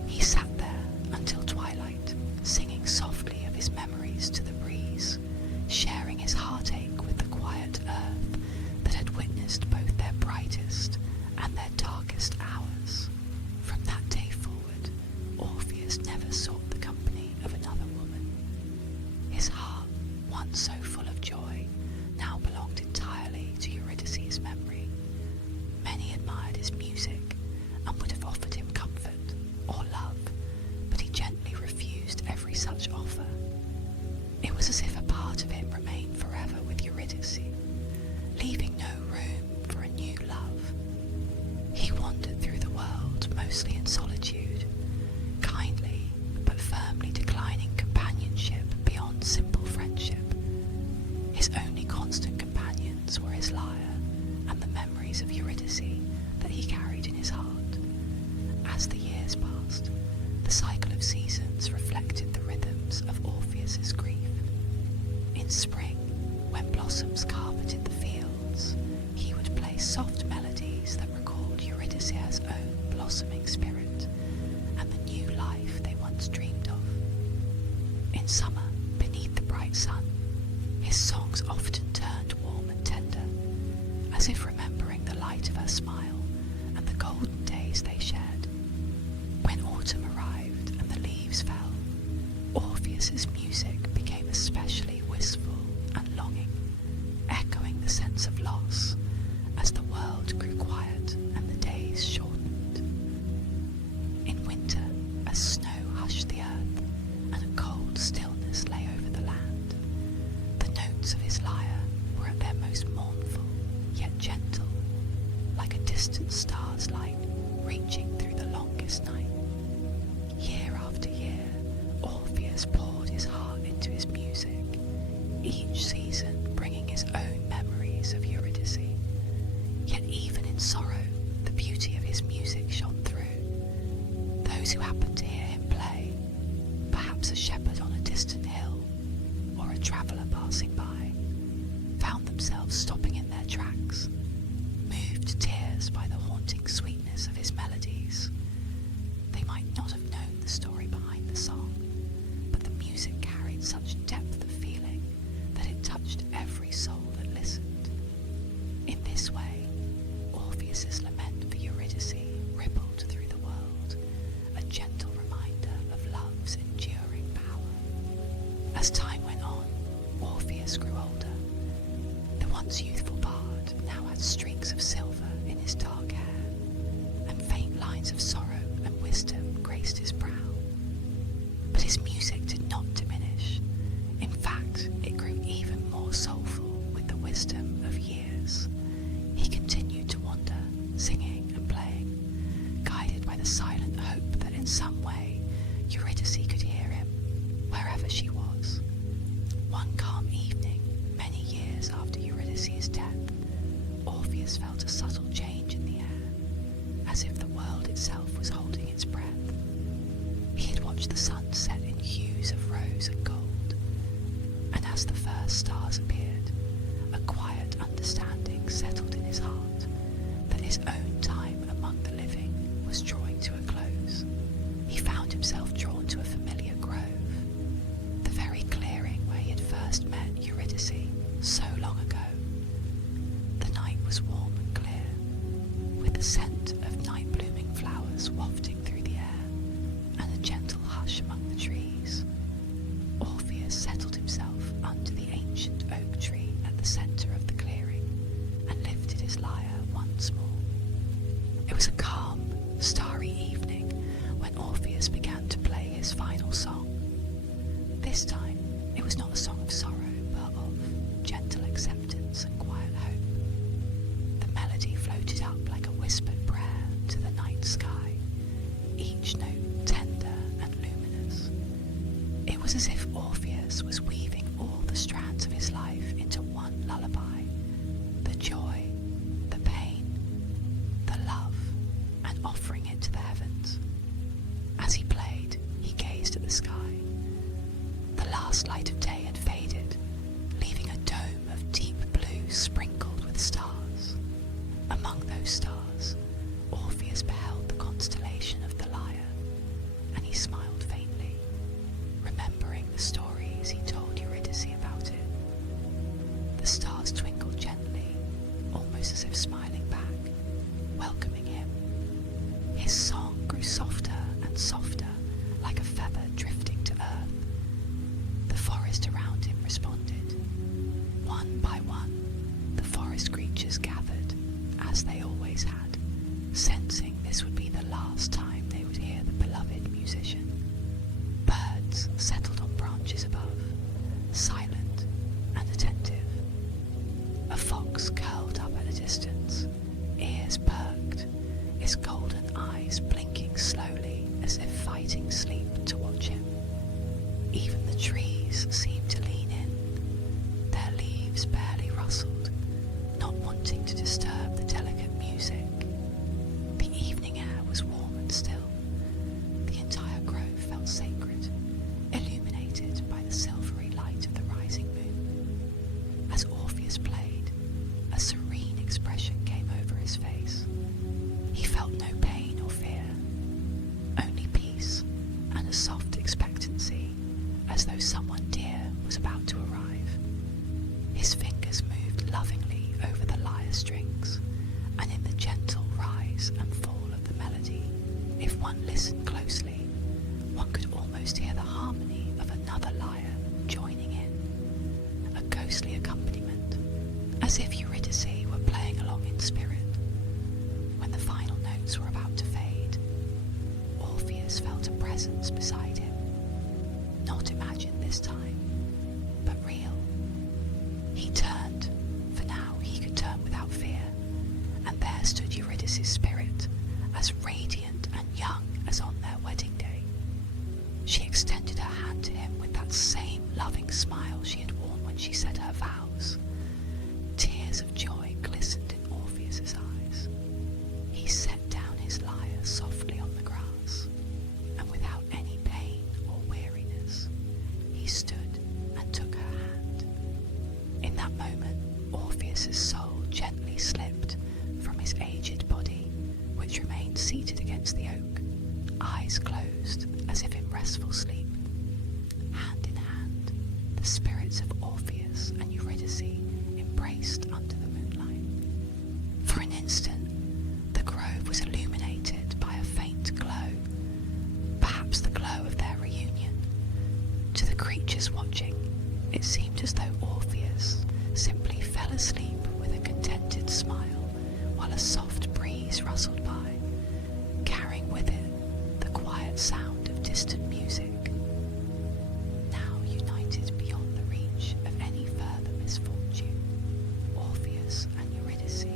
He sat there until twilight, singing softly of his memories to the breeze, sharing his heartache with the quiet earth that had witnessed both their brightest and their darkest hours. From that day forward, Orpheus never sought the company of another woman. His heart, once so full of joy, now belonged entirely to Eurydice's memory. Many admired his music and would have offered him comfort or love, but he gently refused every such offer. It was as if a part of him remained forever with Eurydice, leaving no room for a new love. He wandered through the world mostly in solitude, kindly but firmly declining companionship beyond simple friendship. His only constant companions were his lyre and the memories of Eurydice that he carried in his heart. As the years passed, the cycle of seasons reflected the rhythms of Orpheus's grief. In spring, when blossoms carpeted the fields, he would play soft melodies that recalled Eurydice's own blossoming spirit and the new life they once dreamed of. In summer, beneath the bright sun, his songs often turned warm and tender, as if remembering the light of her smile and the golden days they shared. When autumn arrived and the leaves fell, Orpheus's music became especially wistful and longing, echoing the sense of loss as the world grew quiet and the days shortened. In winter, as snow hushed the earth and a cold stillness lay over the land, the notes of his lyre were at their most mournful yet gentle, like a distant star's light reaching through the longest night. Year after year, Orpheus poured his heart into his music, each season bringing his own memories of Eurydice. Yet even in sorrow, the beauty of his music shone through. Those who happened to hear him play, perhaps a shepherd on a distant hill, or a traveller passing by, found themselves stopping in their tracks, moved to tears by the haunting sweetness of his melodies. They might not have known the story behind the song, but the music carried such depth of feeling that it touched every soul that listened. In this way, Orpheus's lament for Eurydice rippled through the world, a gentle reminder of love's enduring power. As time went on, Orpheus grew older. The once youthful bard now had streaks of silver in his dark hair, and faint lines of sorrow and wisdom graced his brow. But his music did not diminish. In fact, it grew even more soulful with the wisdom of years. He continued to wander, singing and playing, guided by the silent hope that in some way Eurydice could hear him, wherever she was. One calm evening, many years after Eurydice's death, Orpheus felt a subtle change in the air, as if the world itself was holding its breath. He had watched the sun set in hues of rose and gold, and as the first stars appeared, a quiet understanding settled in his heart that his own time among the living was drawing to a close. He found himself drawn to a familiar grove, the very clearing where he had first met Eurydice so long ago. The night was warm and clear, with the scent of night-blooming flowers wafting through the air, and a gentle hush among the trees. Orpheus settled himself under the ancient oak tree at the centre of the clearing, and lifted his lyre once more. It was a calm, starry evening when Orpheus began to play his final song. This time, it was not a song of sorrow, but of gentle acceptance and quiet hope. The melody floated up like a whispered prayer, into the night sky, each note tender and luminous. It was as if Orpheus was weaving all the strands of his life into one lullaby, the joy, the pain, the love, and offering it to the heavens. As he played, he gazed at the sky. The last light of day had faded, leaving a dome of deep blue sprinkled with stars. Among those stars, Orpheus beheld the constellation of the Lyre, and he smiled faintly, remembering the stories he told Eurydice about it. The stars twinkled gently, almost as if smiling back, welcoming him. His song grew softer and softer, like a feather drifting to earth. The forest around him responded. One by one, the forest creatures gathered, as they always had, sensing this would be the last time they would hear the beloved musician. Birds settled on branches above, silent and attentive. A fox curled up at a distance, ears perked, its golden eyes blinking slowly as if fighting sleep to watch him. Even the trees seemed to lean in, their leaves barely rustled, not wanting to disturb the delicate music. The evening air was warm and still. The entire grove felt sacred, illuminated by the silvery light of the rising moon. As Orpheus played, a serene expression came over his face. He felt no pain or fear, only peace and a soft expectancy, as though someone dear was about to arrive. His fingers moved lovingly over the lyre strings, and in the gentle rise and fall of the melody, if one listened closely, one could almost hear the harmony of another lyre joining in, a ghostly accompaniment, as if Eurydice were playing along in spirit. When the final notes were about to fade, Orpheus felt a presence beside him, not imagined this time, but real. He turned, for now he could turn without fear, and there stood Eurydice's spirit, as radiant and young as on their wedding day. She extended her hand to him with that same loving smile she had worn when she said her vows. Tears of joy glistened in Orpheus's eyes. He set down his lyre softly on the grass, and without any pain or weariness, he stood and took her hand. In that moment, Orpheus's soul gently slipped from his aged body, which remained seated against the oak, eyes closed as if in restful sleep. Hand in hand, the spirits of Orpheus and Eurydice embraced under the moonlight. For an instant, the grove was illuminated by a faint glow, perhaps the glow of their reunion. To the creatures watching, it seemed as though Orpheus simply fell asleep with a contented smile, while a soft breeze rustled by, carrying with it the quiet sound of distant music. Now united beyond the reach of any further misfortune, Orpheus and Eurydice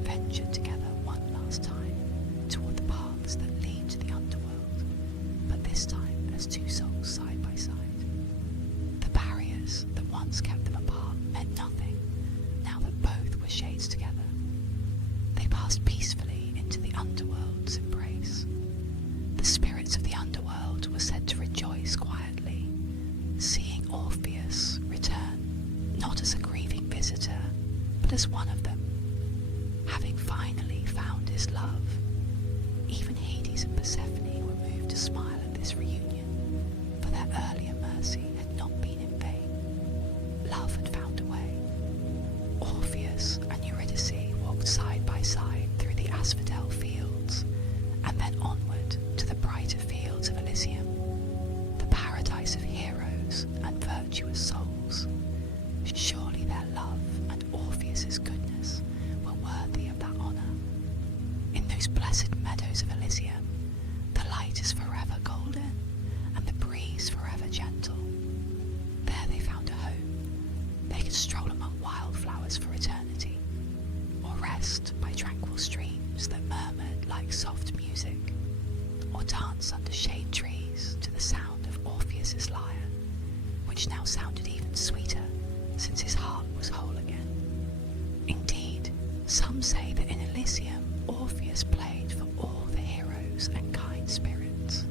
ventured together one last time toward the paths that lead to the underworld, but this time as two souls side by side. The barriers that once kept them apart meant nothing, now that both were shades together. They passed peacefully into the underworld's embrace. The spirits of the underworld were said to rejoice quietly, seeing Orpheus return, not as a grieving visitor, but as one of them, having finally found his love. Even Hades and Persephone were moved to smile at this reunion, for their earlier mercy had not been in vain. Love had found a way. Orpheus and Eurydice walked side by side through the asphodel fields, and then onward to the brighter fields of Elysium, the paradise of heroes and virtuous souls. Surely their love and Orpheus's goodness were worthy of that honour. In those blessed meadows of Elysium, the light is forever golden, and the breeze forever gentle. There they found a home. They could stroll among wildflowers for eternity, or rest by tranquil streams streams that murmured like soft music, or dance under shade trees to the sound of Orpheus's lyre, which now sounded even sweeter since his heart was whole again. Indeed, some say that in Elysium Orpheus played for all the heroes and kind spirits,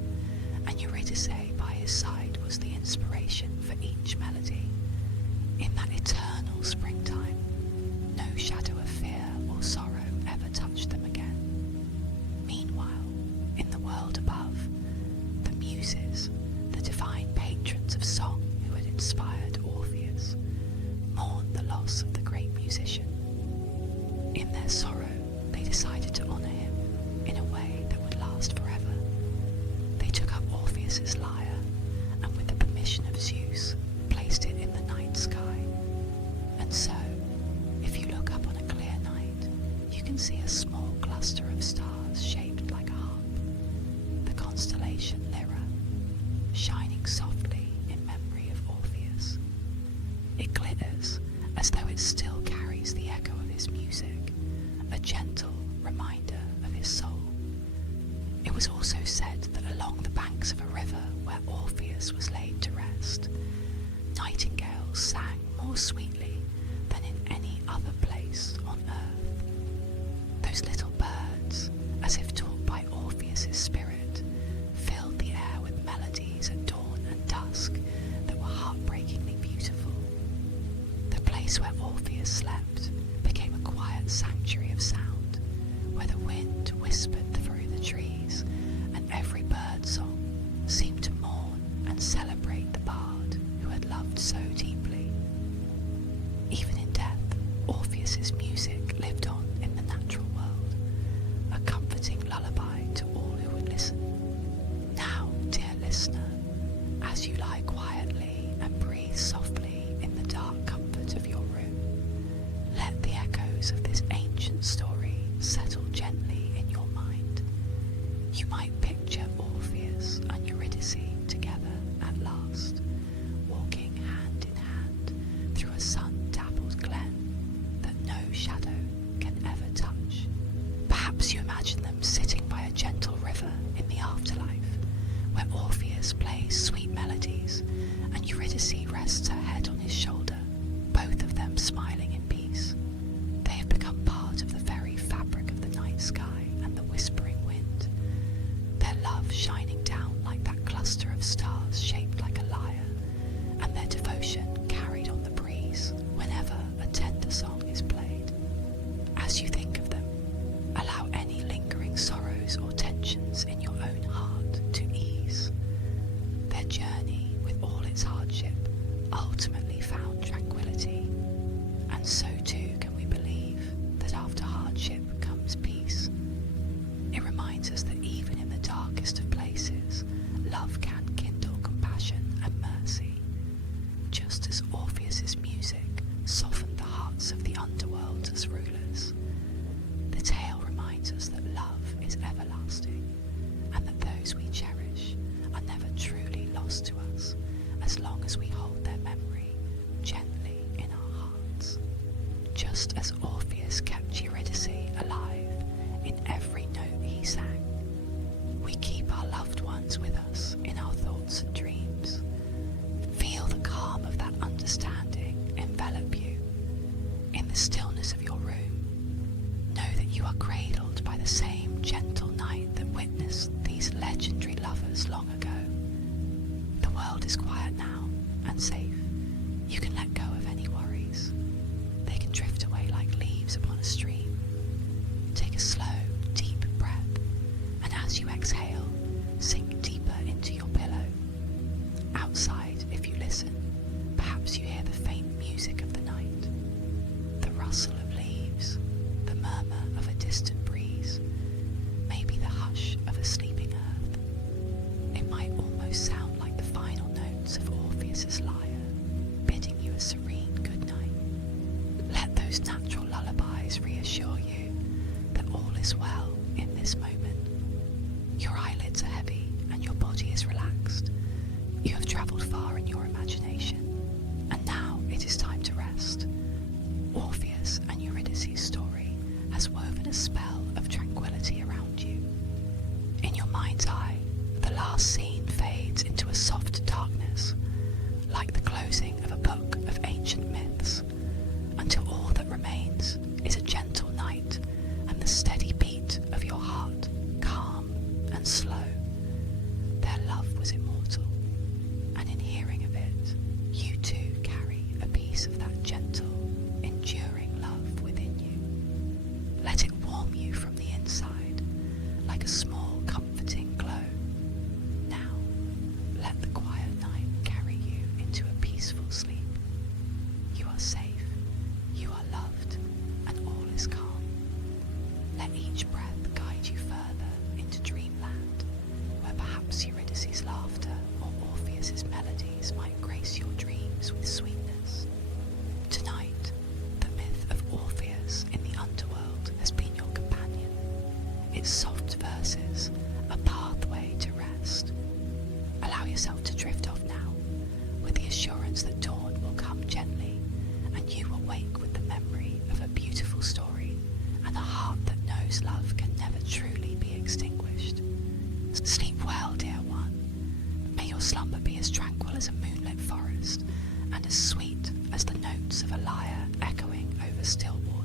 and Eurydice by his side was the inspiration for each melody. In that eternal springtime, no shadow of fear or sorrow ever touched them again. Meanwhile, in the world above, the Muses, the divine patrons of song who had inspired Orpheus, mourned the loss of the great musician. In their sorrow, they decided to honour him in a way that would last forever. They took up Orpheus's lyre, and with the permission of Zeus, placed it in the night sky. And so, if you look up on a clear night, you can see a small cluster of stars shaped like a harp, the constellation Lyra, shining softly in memory of Orpheus. It glitters as though it still carries the echo of his music, a gentle reminder of his soul. It was also said that along the banks of a river where Orpheus was laid to rest, nightingales sang more sweetly than in any other place on earth. Those little birds, as if taught by Orpheus's spirit, filled the air with melodies at dawn and dusk that were heartbreakingly beautiful. The place where Orpheus slept became a quiet sanctuary of sound, where the wind whispered through the trees, and every bird song seemed to mourn and celebrate the bard who had loved so deeply. Even in death, Orpheus's music lived on in the natural world, a comforting lullaby to all who would listen. Now, dear listener, as you lie quietly and breathe softly in the dark comfort of your room, let the echoes of this ancient story settle gently in your mind. You might picture Orpheus and Eurydice together at last, walking hand in hand through a sun-dappled glen that no shadow can ever touch. Perhaps you imagine them sitting by a gentle river in the afterlife, where Orpheus plays sweet melodies and Eurydice rests her head on his shoulder, both of them smiling in peace. They have become part of the very fabric of the night sky and the whispering wind, their love shining down like that cluster of stars shaped like a lyre, and their devotion carried on the breeze whenever a tender song is played. As you think of them, allow any lingering sorrows or tensions in your own heart to ease. Their journey, with all its hardship, ultimately found tranquility, and so too can we believe that after hardship comes peace. It reminds us that even in the darkest of places, love can kindle compassion and mercy, just as Orpheus's music softened the hearts of the underworld's rulers. The tale reminds us that love is everlasting, and that those we cherish are never truly lost to us as long as we hold their memory gently in our hearts. Just as Orpheus kept Eurydice alive in every note he sang, we keep our loved ones with us in our thoughts and dreams. Feel the calm of that understanding envelop you. In the stillness of your room, know that you are cradled by the same gentle night that witnessed these legendary lovers long ago. The world is quiet now and safe. You can let go of any worries. They can drift away like leaves upon a stream. Take a slow, deep breath, and as you exhale, sink deeper into your pillow. Outside, if you listen, perhaps you hear the faint music of the night, the rustle of leaves, the murmur of a distant breeze, maybe the hush of a sleeping earth. It might almost sound like the final notes of Orpheus's lyre, bidding you a serene good night. Let those natural lullabies reassure you that all is well in this moment. Your eyelids are heavy and your body is relaxed. You have travelled far in your imagination, and now it is time to rest. Orpheus and Eurydice's story has woven a spell of tranquility mind's eye, the last scene fades into a soft darkness, like the closing of a book of ancient myths, until all that remains is a gentle night and the steady beat of your heart, calm and slow. Their love was immortal, and in hearing of it, you too carry a piece of that gentle, enduring love within you. Let it warm you from the inside, like a small comforting glow. Now, let the quiet night carry you into a peaceful sleep. You are safe, you are loved, and all is calm. Let each breath guide you further into dreamland, where perhaps Eurydice's laughter or Orpheus's melodies might grace your dreams with sweetness. Tonight, the myth of Orpheus in the Underworld has been your companion. Its soft verses, a pathway to rest. Allow yourself to drift off now, with the assurance that dawn will come gently, and you awake with the memory of a beautiful story and a heart that knows love can never truly be extinguished. Sleep well, dear one. May your slumber be as tranquil as a moonlit forest, and as sweet as the notes of a lyre echoing over still waters.